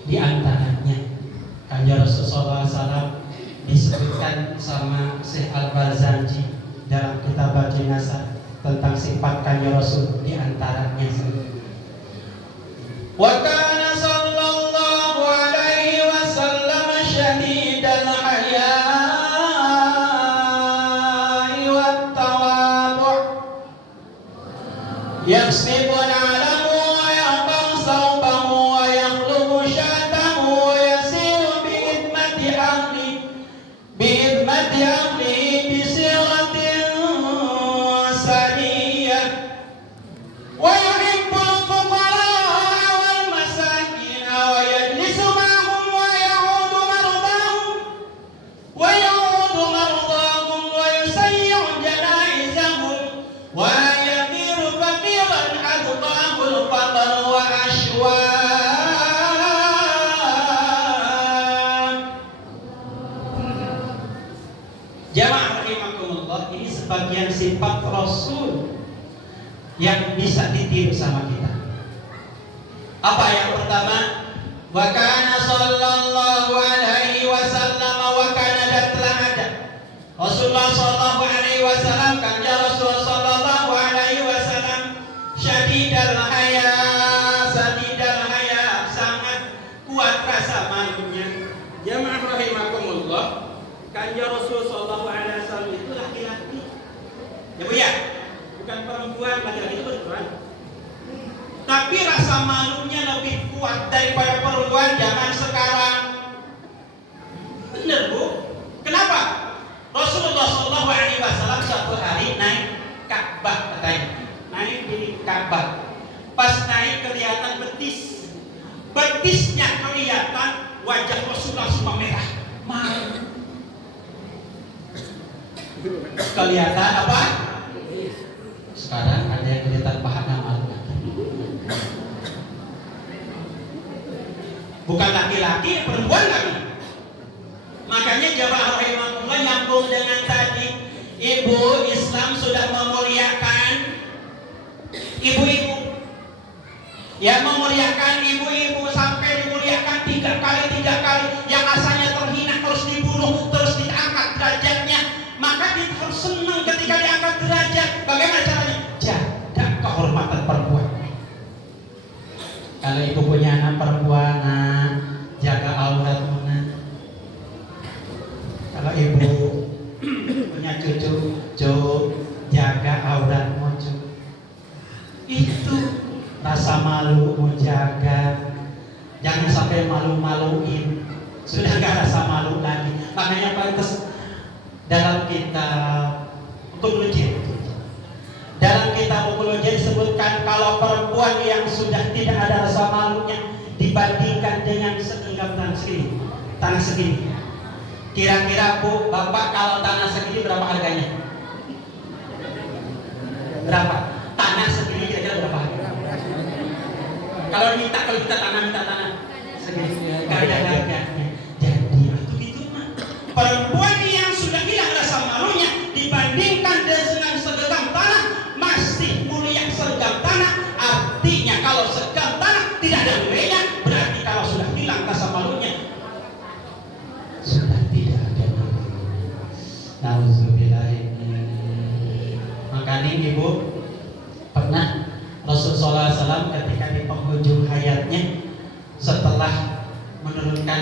Di antaranya Kanjeng Rasulullah SAW disebutkan sama Syekh Al-Barzanji dalam kitab Jinasah tentang sifat Kanjeng Rasul. Di antaranya wa kana sallallahu alaihi wasallam syadidal haya'i wat tawadhu' yaksibun 'alamu wa yaqam sawbahu wa yakhluqu syatahu wa yasiru bi'idmati ahli bisiratin saniyah wa yuhibbul fuqara wal masakin wa yajlisu ma'hum wa ya'udu mardahum wa yusayyi'u janaizahum wa yamiru faqiran adbahul faqr wa ashwan. Jamaah rahimakumullah, ini sebagian sifat Rasul yang bisa ditiru sama kita. Apa yang pertama? Wa kana sallallahu alaihi wasallam, wa kana, dan telah ada Rasulullah sallallahu alaihi wasallam, Kanjeng Rasul sallallahu alaihi wasallam syadidal haya, sangat kuat rasa malunya. Jamaah rahimakumullah, Kanjeng Rasul sallallahu alaihi wasallam itu laki-laki. Ya Bu ya? Bukan perempuan, laki-laki itu perempuan. Tapi rasa malunya lebih kuat daripada perempuan zaman sekarang. Benar Bu? Kenapa? Rasulullah Shallallahu Alaihi Wasallam suatu hari naik Ka'bah, katanya naik di Ka'bah. Pas naik kelihatan betisnya kelihatan, wajah Rasulullah semua merah, malu. Kelihatan apa? Sekarang ada yang kelihatan pahanya malu. Bukan laki-laki, perempuan lagi. Makanya jamaah rahimahullah nyambung dengan tadi, ibu Islam sudah memuliakan ibu-ibu. Ya, memuliakan ibu-ibu sampai dimuliakan 3 kali. Yang asalnya terhina terus dibunuh, terus diangkat derajatnya. Maka kita harus senang ketika diangkat derajat. Bagaimana caranya? Jaga kehormatan perempuan. Kalau ibu punya anak perempuan, jaga auratmu. Kalau ibu punya cucu, jaga auratmu. Itu rasa malu mau jaga. Jangan sampai malu-maluin. Sudah gak rasa malu lagi. Makanya pantas dalam kitab Ukulujen, dalam kitab Ukulujen disebutkan kalau perempuan yang sudah tidak ada rasa malunya, tanah segini. Kira-kira Bu, Bapak kalau tanah segini berapa harganya? Berapa? Tanah segini kira-kira berapa harganya? Kalau kita tanah segini, gak ada harganya. Jadi itu gitu mah. Perempuan yang sudah hilang rasa malunya dibandingkan dengan segenggam tanah masih mulia segenggam tanah. Artinya kalau segenggam tanah tidak ada nilainya, berarti kalau sudah hilang rasa malunya sudah tidak ada nilai. Nauzubillah. Makanya Ibu pernah Rasulullah SAW ketika di penghujung hayatnya setelah menurunkan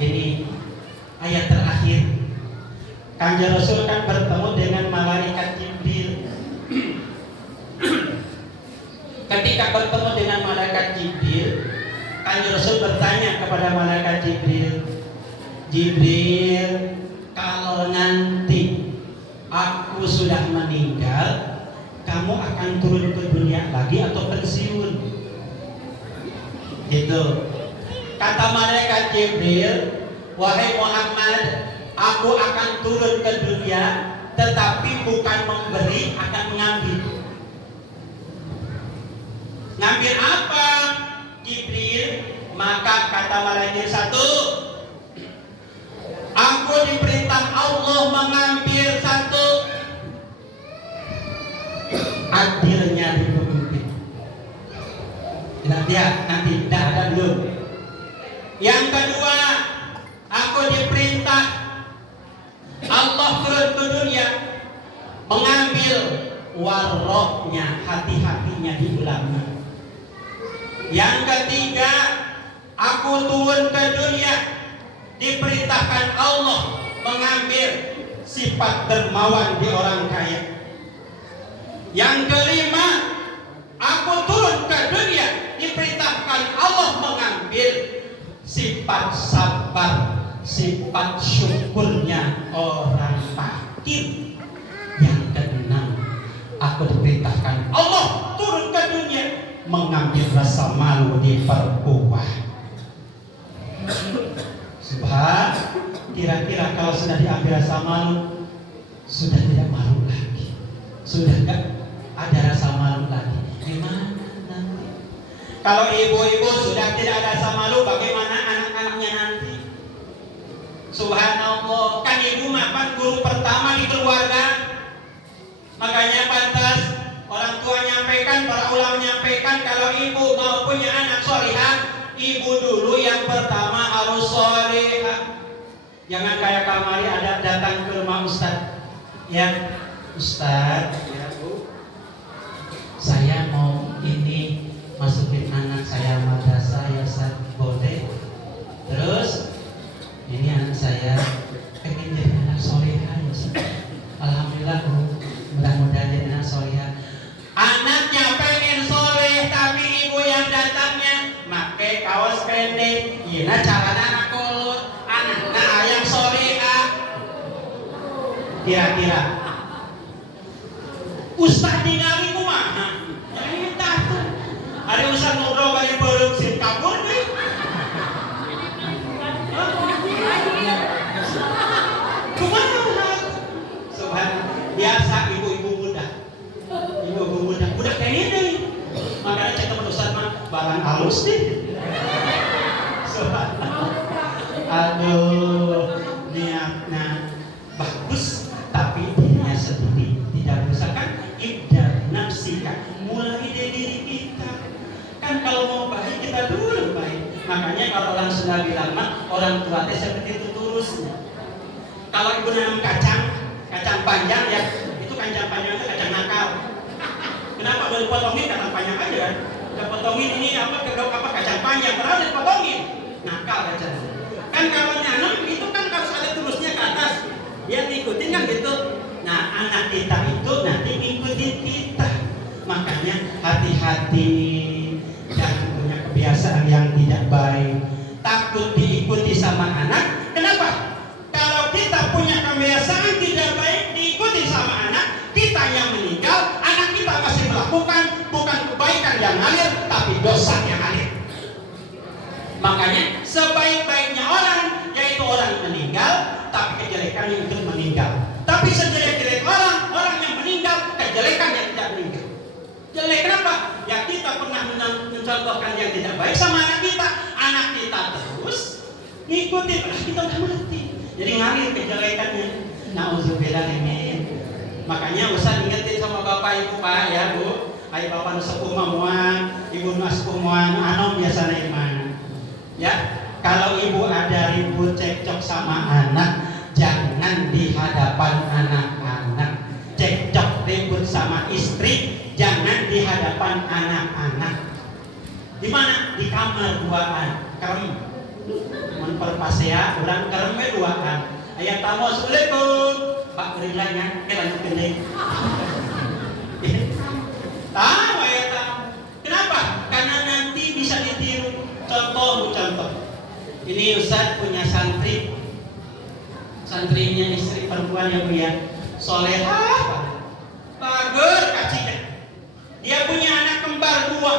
ini ayat terakhir, Kanjeng Rasul kan bertemu dengan malaikat Jibril. Ketika bertemu dengan malaikat Jibril, Kanjeng Rasul bertanya kepada malaikat Jibril, Jibril, kalau nanti aku sudah meninggal, kamu akan turun ke dunia lagi atau pensiun? Gitu. Kata malaikat Jibril, wahai Muhammad, aku akan turun ke dunia, tetapi bukan memberi, akan mengambil. Ngambil apa, Jibril? Maka kata malaikat, satu, aku diperintah Allah mengambil satu, adilnya di pemimpin. Nanti tidak ada belum. Yang kedua, aku diperintah Allah turun ke dunia mengambil waroknya, hati-hatinya di ulama. Yang ketiga, aku turun ke dunia diperintahkan Allah mengambil sifat dermawan di orang kaya. Yang kelima, aku turun ke dunia diperintahkan Allah mengambil sifat sabar, sifat syukurnya orang fakir. Yang keenam, aku diperintahkan Allah turun ke dunia mengambil rasa malu diperkuat. Subhan, kira-kira kalau sudah diambil rasa malu, sudah tidak malu lagi, sudah tidak ada rasa malu lagi. Gimana nanti? Kalau ibu-ibu sudah tidak ada rasa malu, bagaimana anak-anaknya nanti? Subhanallah, kan ibu mapan guru pertama di keluarga. Makanya pantas orang tua nyampaikan, para ulama nyampaikan, kalau ibu mau punya anak solihah, ibu dulu yang pertama harus solihah. Jangan kayak kamari ada datang ke rumah Ustaz, ya Ustaz, ya Bu, saya mau ini masukin anak saya madrasah, ya Ustaz, boleh? Terus ini anak saya pengen jadi anak solihah, ya Ustaz. Alhamdulillah Bu, mudah-mudahan jadi anak solihah. Anaknya pengen soleh, tapi ibu yang datangnya pakai kaos pendek, iya cara anak kolot, anak ayam solehah. Kira-kira Ustaz ningali kumaha? Jadi takut. Ada Ustaz ngobrol balik belum sim kabur nih. Kumaha? Subhanallah. Biasa ibu-ibu muda. Ibu-ibu muda kayak ini. Makanya cek teman Ustaz mah barang halus nih. Subhanallah. Aduh, niatnya bagus, tapi dirinya sendiri tidak bisa. Kan ibda nafsika, mulai dari diri kita. Kan kalau mau baik kita dulu baik. Makanya kalau orang Sunda bilang mah orang tua teh seperti itu terusnya. Kalau ibu nanam kacang panjang ya, itu kacang panjang itu kacang nakal. Kenapa baru potongin kacang panjang aja kan? Udah potongin ini kacang panjang, terus dipotongin nakal kacang. Kan kalau nanam itu kan harus ada terusnya ke atas, dia ngikutin kan gitu. Nah anak kita itu nanti ngikutin kita. Makanya hati-hati, jangan punya kebiasaan yang tidak baik, takut diikuti sama anak. Kenapa? Kalau kita punya kebiasaan tidak baik diikuti sama anak, kita yang meninggal, anak kita masih melakukan bukan kebaikan yang ngalir, tapi dosa yang ngalir. Makanya sebaik-baiknya orang yaitu kita pernah mencontohkan yang tidak baik sama anak kita terus ngikutin, kita udah mati. Jadi ngalir kejelekannya. Nauzubillah min. Makanya usah ingetin sama bapak ibu pak ya bu. Ayo bapak sepuh mamuan, ibu sepuh muan, anom biasanya iman. Ya, kalau ibu ada ribut cekcok sama anak, jangan di hadapan anak-anak. Cekcok ribut sama istri, jangan di hadapan anak-anak. Di mana? Di kamar duaan, kerem. Memperpasea, orang keremnya duaan. Ayat tamu, assalamualaikum. Pak berilangnya, lanjut gede. Tahu ayat tamu. Kenapa? Karena nanti bisa ditiru. Contoh. Ini Ustaz punya santri. Santrinya istri perempuan yang dia solehah, bagus kaciknya. Dia punya anak kembar dua.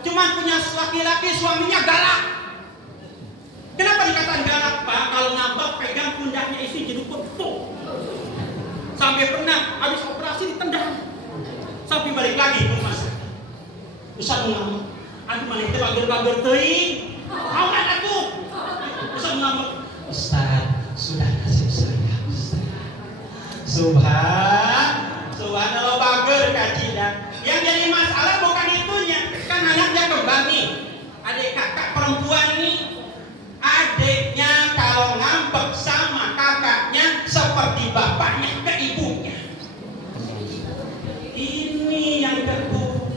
Cuman punya laki-laki, suaminya galak. Kenapa dikatakan galak pak? Kalau ngambek pegang pundaknya istri jadi pepuk. Sampai pernah habis operasi ditendang. Sampai balik lagi ke rumah sakit. Ustaz ngambek. Aduh mana itu bager-bager teuing. Awan atuh. Ustaz ngambek. Ustaz, sudah nasib saya Ustaz. Subhanallah bager kacidan. Yang jadi masalah bukan itunya. Kan anaknya kembang nih. Adik kakak perempuan nih. Adiknya kalau ngambek sama kakaknya seperti bapaknya ke ibunya. Ini yang kedua.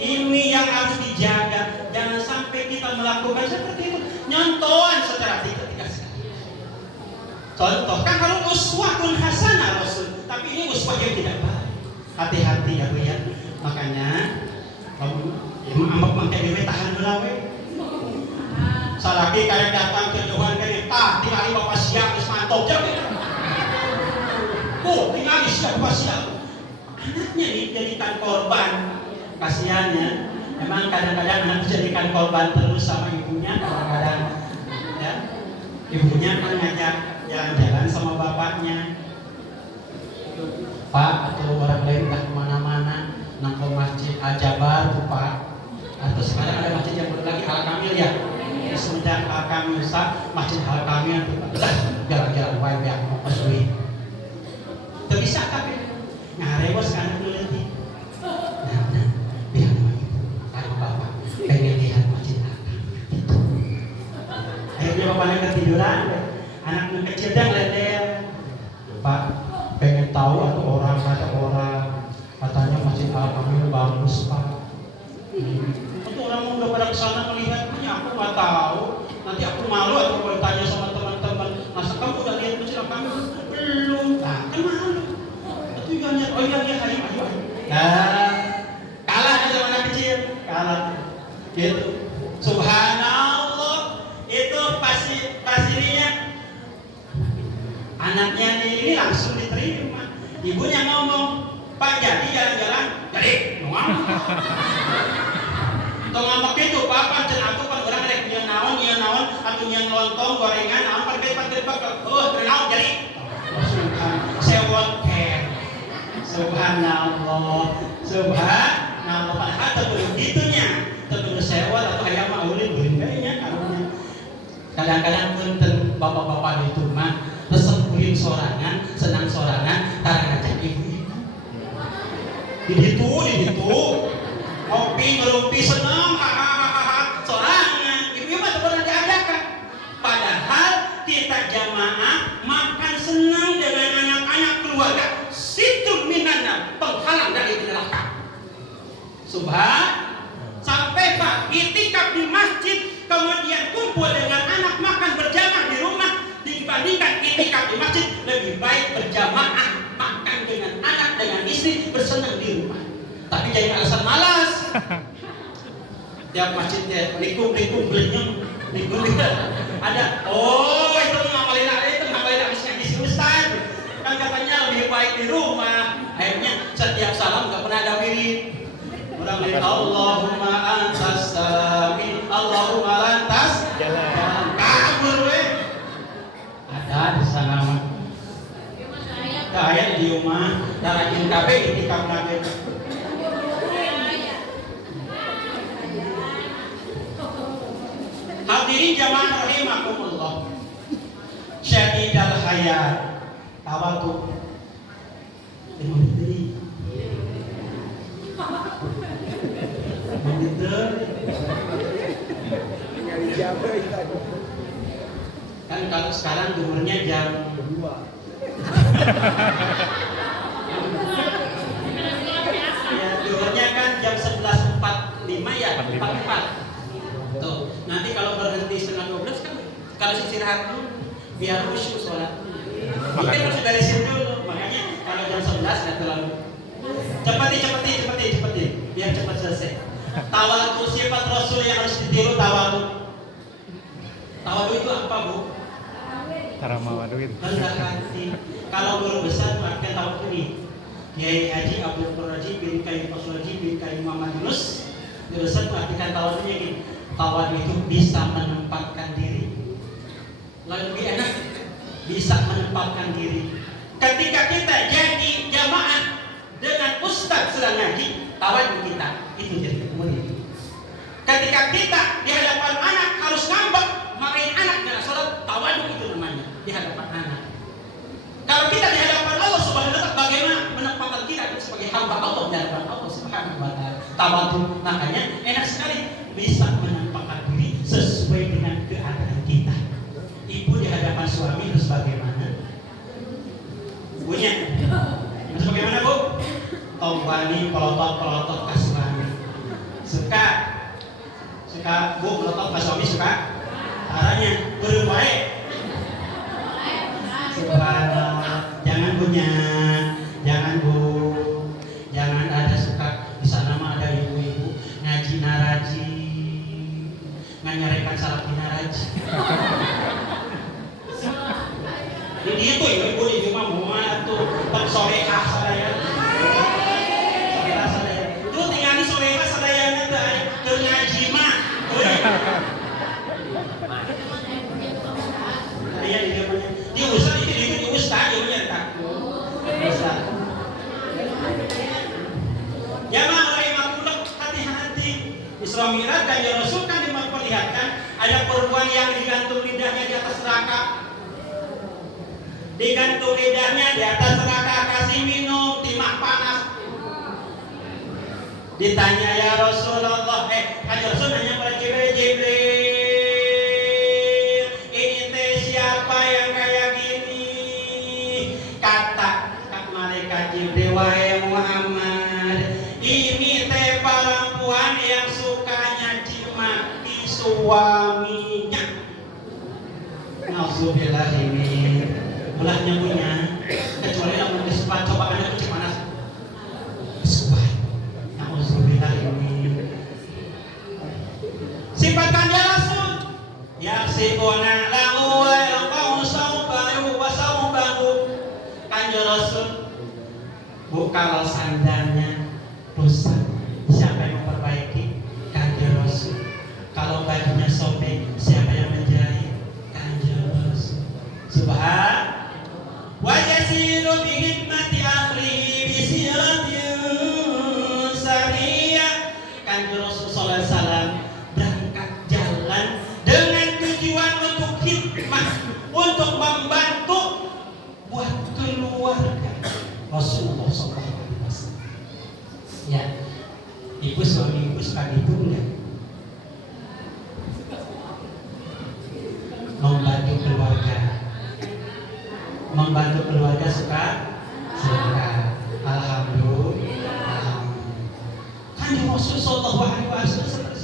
Ini yang harus dijaga. Jangan sampai kita melakukan seperti itu. Nyontohan secara tiga sekali. Contoh kan kalau uswatun hasanah Rasul, tapi ini uswah yang tidak baik. Hati-hati ya bu ya. Makanya kamu ambek mangke dewe tahan belawe. Salaki kalian datang ke Tuhan kan tinggali bapak siap geus mantap jadi. Tinggali siap bapak siap. Anaknya dijadikan korban. Kasihannya memang kadang-kadang anak dijadikan korban terus sama ibunya. Kadang-kadang ya, ibunya kan ngajak jalan-jalan sama bapaknya. Pak atau orang lain tak kemana-mana nang ke masjid Al-Jabar tuh Pak. Atau sekarang ada masjid yang baru lagi Al-Kamil ya. Semenjak Al-Kamil masjid Al-Kamil tuh jalan-jalan wae yang mau kesuwi. Teu bisa tapi ngarewes kan leutik. Biar kalau bapak pengen lihat masjid Al-Kamil itu. Akhirnya bapaknya ketiduran, anaknya kecil dan leder. Pak pengen tahu atau orang kata orang katanya masjid Al-Kamil bagus Pak. Itu orang mau udah pada kesana melihatnya, aku nggak tahu. Nanti aku malu atau kalau tanya sama teman-teman, masa kamu udah lihat masjid Al-Kamil? Belum. Nah, kan malu. Itu ikannya, oh iya ayo. Nah, kalah sama anak kecil, kalah. Gitu. Subhanallah, itu pastinya anaknya ini langsung diterima. Ibunya ngomong, Pak jadi jalan-jalan, jadi ngomong. Tong ngambek itu, Pak pancen aku pan urang rek nyeun naon, atuh nyeun lontong, gorengan, naon perget naon jadi. Sewot ken. Subhanallah. Padahal teu kudu ditunya. Teu kudu sewot atau aya mah ulin bae nya karunya. Kadang-kadang punten bapak-bapak itu mah resep ulin sorangan, senang sorangan, karena ngajak ibu-ibu. Di situ. Ngopi, ngerumpi, senang, sorangan. Ibu mah tak pernah diadakan. Padahal kita jamaah makan senang dengan anak-anak keluarga. Situl minana, penghalang dari neraka. Sampai Pak itikaf di masjid, kemudian kumpul dengan anak makan berjamaah di rumah, dibandingkan itikaf di masjid lebih baik berjamaah makan dengan anak dengan istri bersenang di rumah. Tapi jangan alasan malas. Tiap masjid likum belenyum, ada. Oh itu ngamalin habis ngaji si Ustaz. Kan katanya lebih baik di rumah. Akhirnya setiap salam nggak pernah ada wirid. Orang lihat Allahumma antas salam, Allahumma lantas jalan kabur we. Ada di sana mah. Kayak di rumah, darajin KB itikaf nabi. Hadirin jamaah rahimakumullah. Syadidal haya tawadu. Kan kalau sekarang umurnya jam 2. Ya, umurnya kan jam 11.45 ya, 44. Tuh, nanti kalau berhenti setengah 12 kan kalau istirahat dulu biar khusyuk sholat. Mungkin harus beresin dulu, makanya kalau jam 11 nggak terlalu. Cepeti, biar cepat selesai. Tawadu sifat Rasul yang harus ditiru tawadu. Tawadu itu apa, Bu? Taramawadu itu. Rendah hati. Kalau guru besar melakukan tawadu ini. Kiai Haji Abdul Quraji bin Kaim Pasuraji bin Kaim Muhammad Yunus. Guru besar melakukan tawadunya gini. Tawadu itu bisa menempatkan diri. Lebih enak bisa menempatkan diri. Ketika kita jadi jamaah dengan ustaz sedang ngaji, tawadu kita itu jadi mulia. Ketika kita di hadapan anak harus ngambek, marahin anak dengan sholat, tawadu itu namanya di hadapan anak. Kalau kita di hadapan Allah Subhanahu wa taala, bagaimana menempatkan kita sebagai hamba Allah di hadapan Allah Subhanahu wa taala? Tawadu, makanya enak sekali bisa menempatkan diri sesuai dengan keadaan kita. Ibu di hadapan suami harus bagaimana? Punya. Harus bagaimana, Bu? Tombani pelotot ke suami. Suka Bu pelotot ke suami suka? Caranya berbaik. Subhanallah. Jangan punya, jangan Bu, jangan ada suka di sana mah ada ibu-ibu ngaji naraji, nganyarekan salat naraji. Ini itu ibu di rumah muat tuh tak solehah sadaya. Itu tinggal di solehah sadaya nanti ke ngaji mah. Saya di rumahnya. Dia usah itu ustaz dia punya takut. Ustaz. Jamaah rahimahullah, hati-hati. Isra Mi'raj dan ya Rasul kan diperlihatkan ada perempuan yang digantung lidahnya di atas neraka. Digantung lidahnya di atas neraka, kasih minum timah panas. Ditanya ya Rasulullah, kan Rasul nanya pada Jibril, ini teh siapa yang kayak gini? Kata malaikat Jibril, wahai Muhammad, ini teh perempuan yang sukanya dimaki suaminya. Nauzubillah ini. Ulahnya punya, kecuali namun disebut cobaannya kecil panas. Subhan, nauzubillah ini. Sifatkan dia Rasul. Yaksibuna lahu wa yarqahu saubahu wa saubahu. Kanjeng Rasul buka sandalnya rusak. Siapa yang memperbaiki? Kanjeng Rasul. Kalau bajunya sobek, siapa yang menjahit? Kanjeng Rasul. Subhan. Wajasiru bihidmati akhlihi bisiratin sariyah. Kanjeng Rasul sallallahu alaihi wasallam berangkat jalan dengan tujuan untuk hikmah, untuk membantu buat keluarga Rasulullah sallallahu alaihi wasallam. Ya, ibu suami ibu suka gitu enggak? Membantu keluarga suka. Alhamdulillah. Kanjeng Rasul sallallahu alaihi wasallam.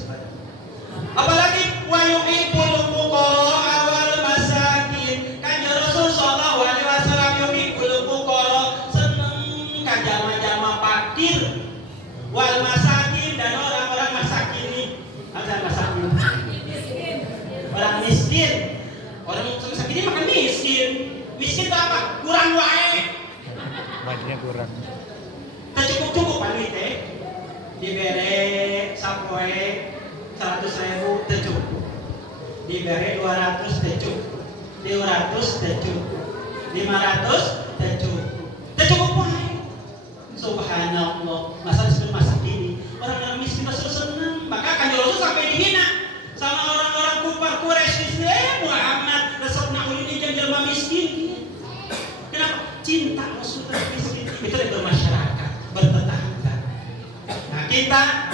Apalagi wa yuhibbul fuqara wal masakin. Kanjeng Rasul sallallahu alaihi wasallam yuhibbul fuqara, seneng ka jama-jama fakir, wal masakin dan orang-orang masakin ini. Ada masakin. Orang miskin. Orang masakin ini makan miskin. Miskin itu apa? Kurang wae. Banyak kurang. Cukup duit teh. Dibere sapoe 100.000 teu cukup. Dibere 200 teu cukup. 200 teu cukup. 500 teu cukup. Teu cukup wae. Subhanallah. Masa disebut masakin ini. Orang-orang miskin Rasul senang. Maka Kanjeng Rasul sampai dihina sama orang-orang kufar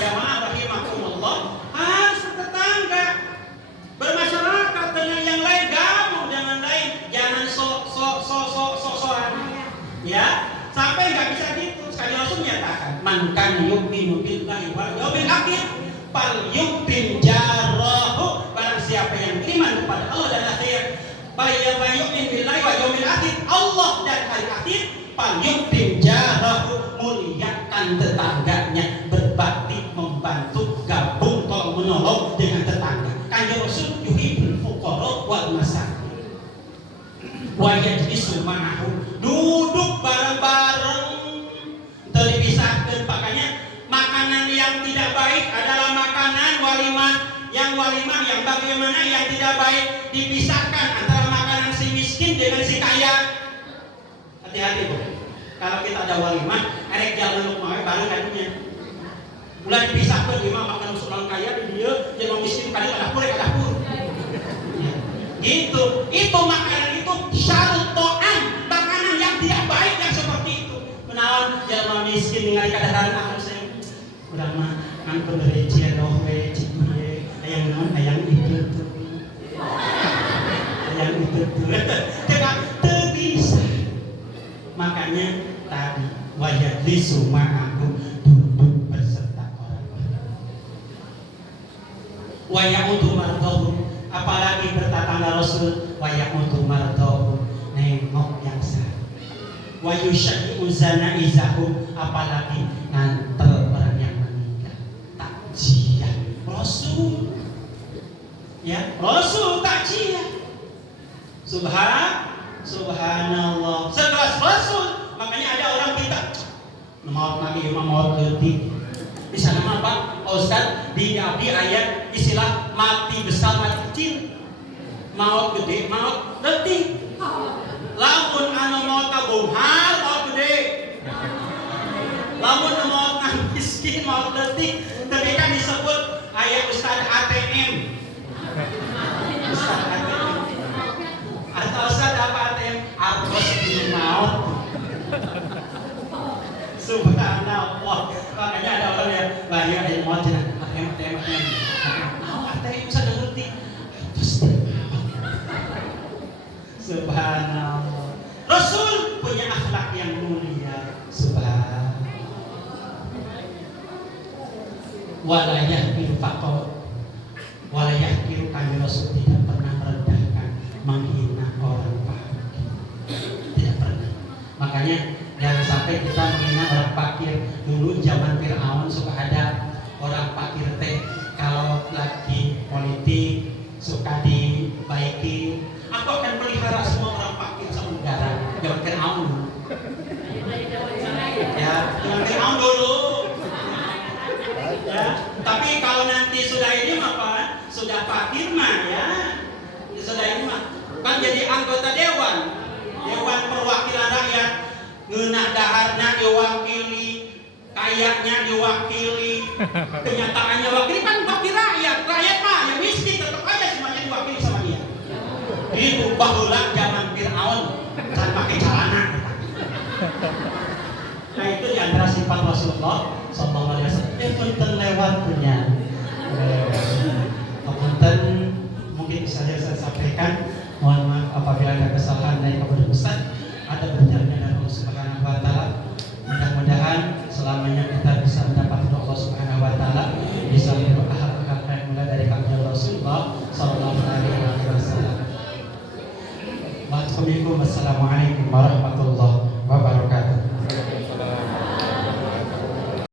jamaah rahimakumullah, harus tetangga bermasyarakat dengan yang lain, gabung dengan lain, jangan soan, ya, sampai nggak bisa gitu. Sekali Rasul menyatakan, man kana yu'minu billahi wal yawmil akhir fal yukrim jarahu, barang siapa yang beriman kepada Allah dan akhir, fal yu'min billahi wal yawmil akhir, Allah dan hari akhir, fal yukrim jarahu, muliakan tetangganya, berbakti, membantu, gabung, tolong menolong dengan tetangga. Kanjeng Rasul yuhibbul fuqara wal masakin wa yajlisu ma'ahum, duduk bareng-bareng, terpisahkan. Makanya makanan yang tidak baik adalah makanan walimah yang bagaimana yang tidak baik, dipisahkan antara makanan si miskin dengan si kaya. Hati-hati Bu, kalau kita ada walimah, erek jalan untuk mawe baru kadunya. Mulai dipisahkan lima makan usulan kaya di dia, jangan miskin kali ada pur. Gitu, itu makanan itu syartoan, makanan yang tidak baik yang seperti itu. Menawan jangan miskin dengan kadang-kadang aku saya udah mah ngangkut dari ciadoh we cibuye ayang itu tuh. Ayang itu tuh. Jangan terbisa. Makanya tadi wajadlisu ma'akum, duduk berserta orang. Wa ya'udu mardahu, apalagi bertatangga Rasul, wa ya'udu mardahu, nengok yang sakit. Wa yusyai'u zanaizahu, apalagi nganter orang yang meninggal. Takziah Rasul. Ya, Rasul takziah. Subhanallah. Sekelas Rasul. Makanya ada orang kita maut lagi, maut letik. Di sana apa? Ustaz, di ayat istilah mati besar, mati kecil. Maut gede, maut letik. Lamun anu maut tabunghar, maut gede. Lamun maut miskin, maut letik. Tapi kan disebut ayat Ustaz ATM. Ustaz ATM. Atau Ustaz apa ATM? Argos bin maut. Subhanallah. Makanya ada orang yang bahaya yang mau jenah ATM. ATM bisa ngerti. Subhanallah. Rasul punya akhlak yang mulia. Subhanallah. Walayah infaqo, walayah kiru, kami Rasul tidak pernah merendahkan, menghina orang fakir. Tidak pernah. Makanya jangan sampai kita menghina orang fakir. Dulu zaman Fir'aun suka ada orang fakir teh kalau lagi politik suka dibaiki. Aku akan pelihara semua orang fakir sama negara. Zaman Fir'aun. Ya, zaman Fir'aun dulu. Ya, tapi kalau nanti sudah ini apa? Sudah fakir mah ya. Sudah ini mah kan jadi anggota dewan perwakilan rakyat. Ngeunah daharnya diwakili, kayaknya diwakili, kenyataannya wakili, kan wakil rakyat mah yang miskin tetap aja semuanya diwakili sama dia. Itu bahulah zaman Fir'aun kan pakai celana. Nah itu diantara sifat Rasulullah Sallallahu Alaihi Wasallam. Punten lewat punya. Punten mungkin bisa saya sampaikan. Mohon maaf apabila ada kesalahan dari kepada Ustaz. Ada benarnya dari Allah Subhanahu Wa Taala. Mudah-mudahan selamanya kita bisa mendapat Allah Subhanahu Wa Taala, bisa berpahala yang mulai dari kami Rasulullah Sallallahu Alaihi Wasallam. Wassalamualaikum warahmatullahi wabarakatuh.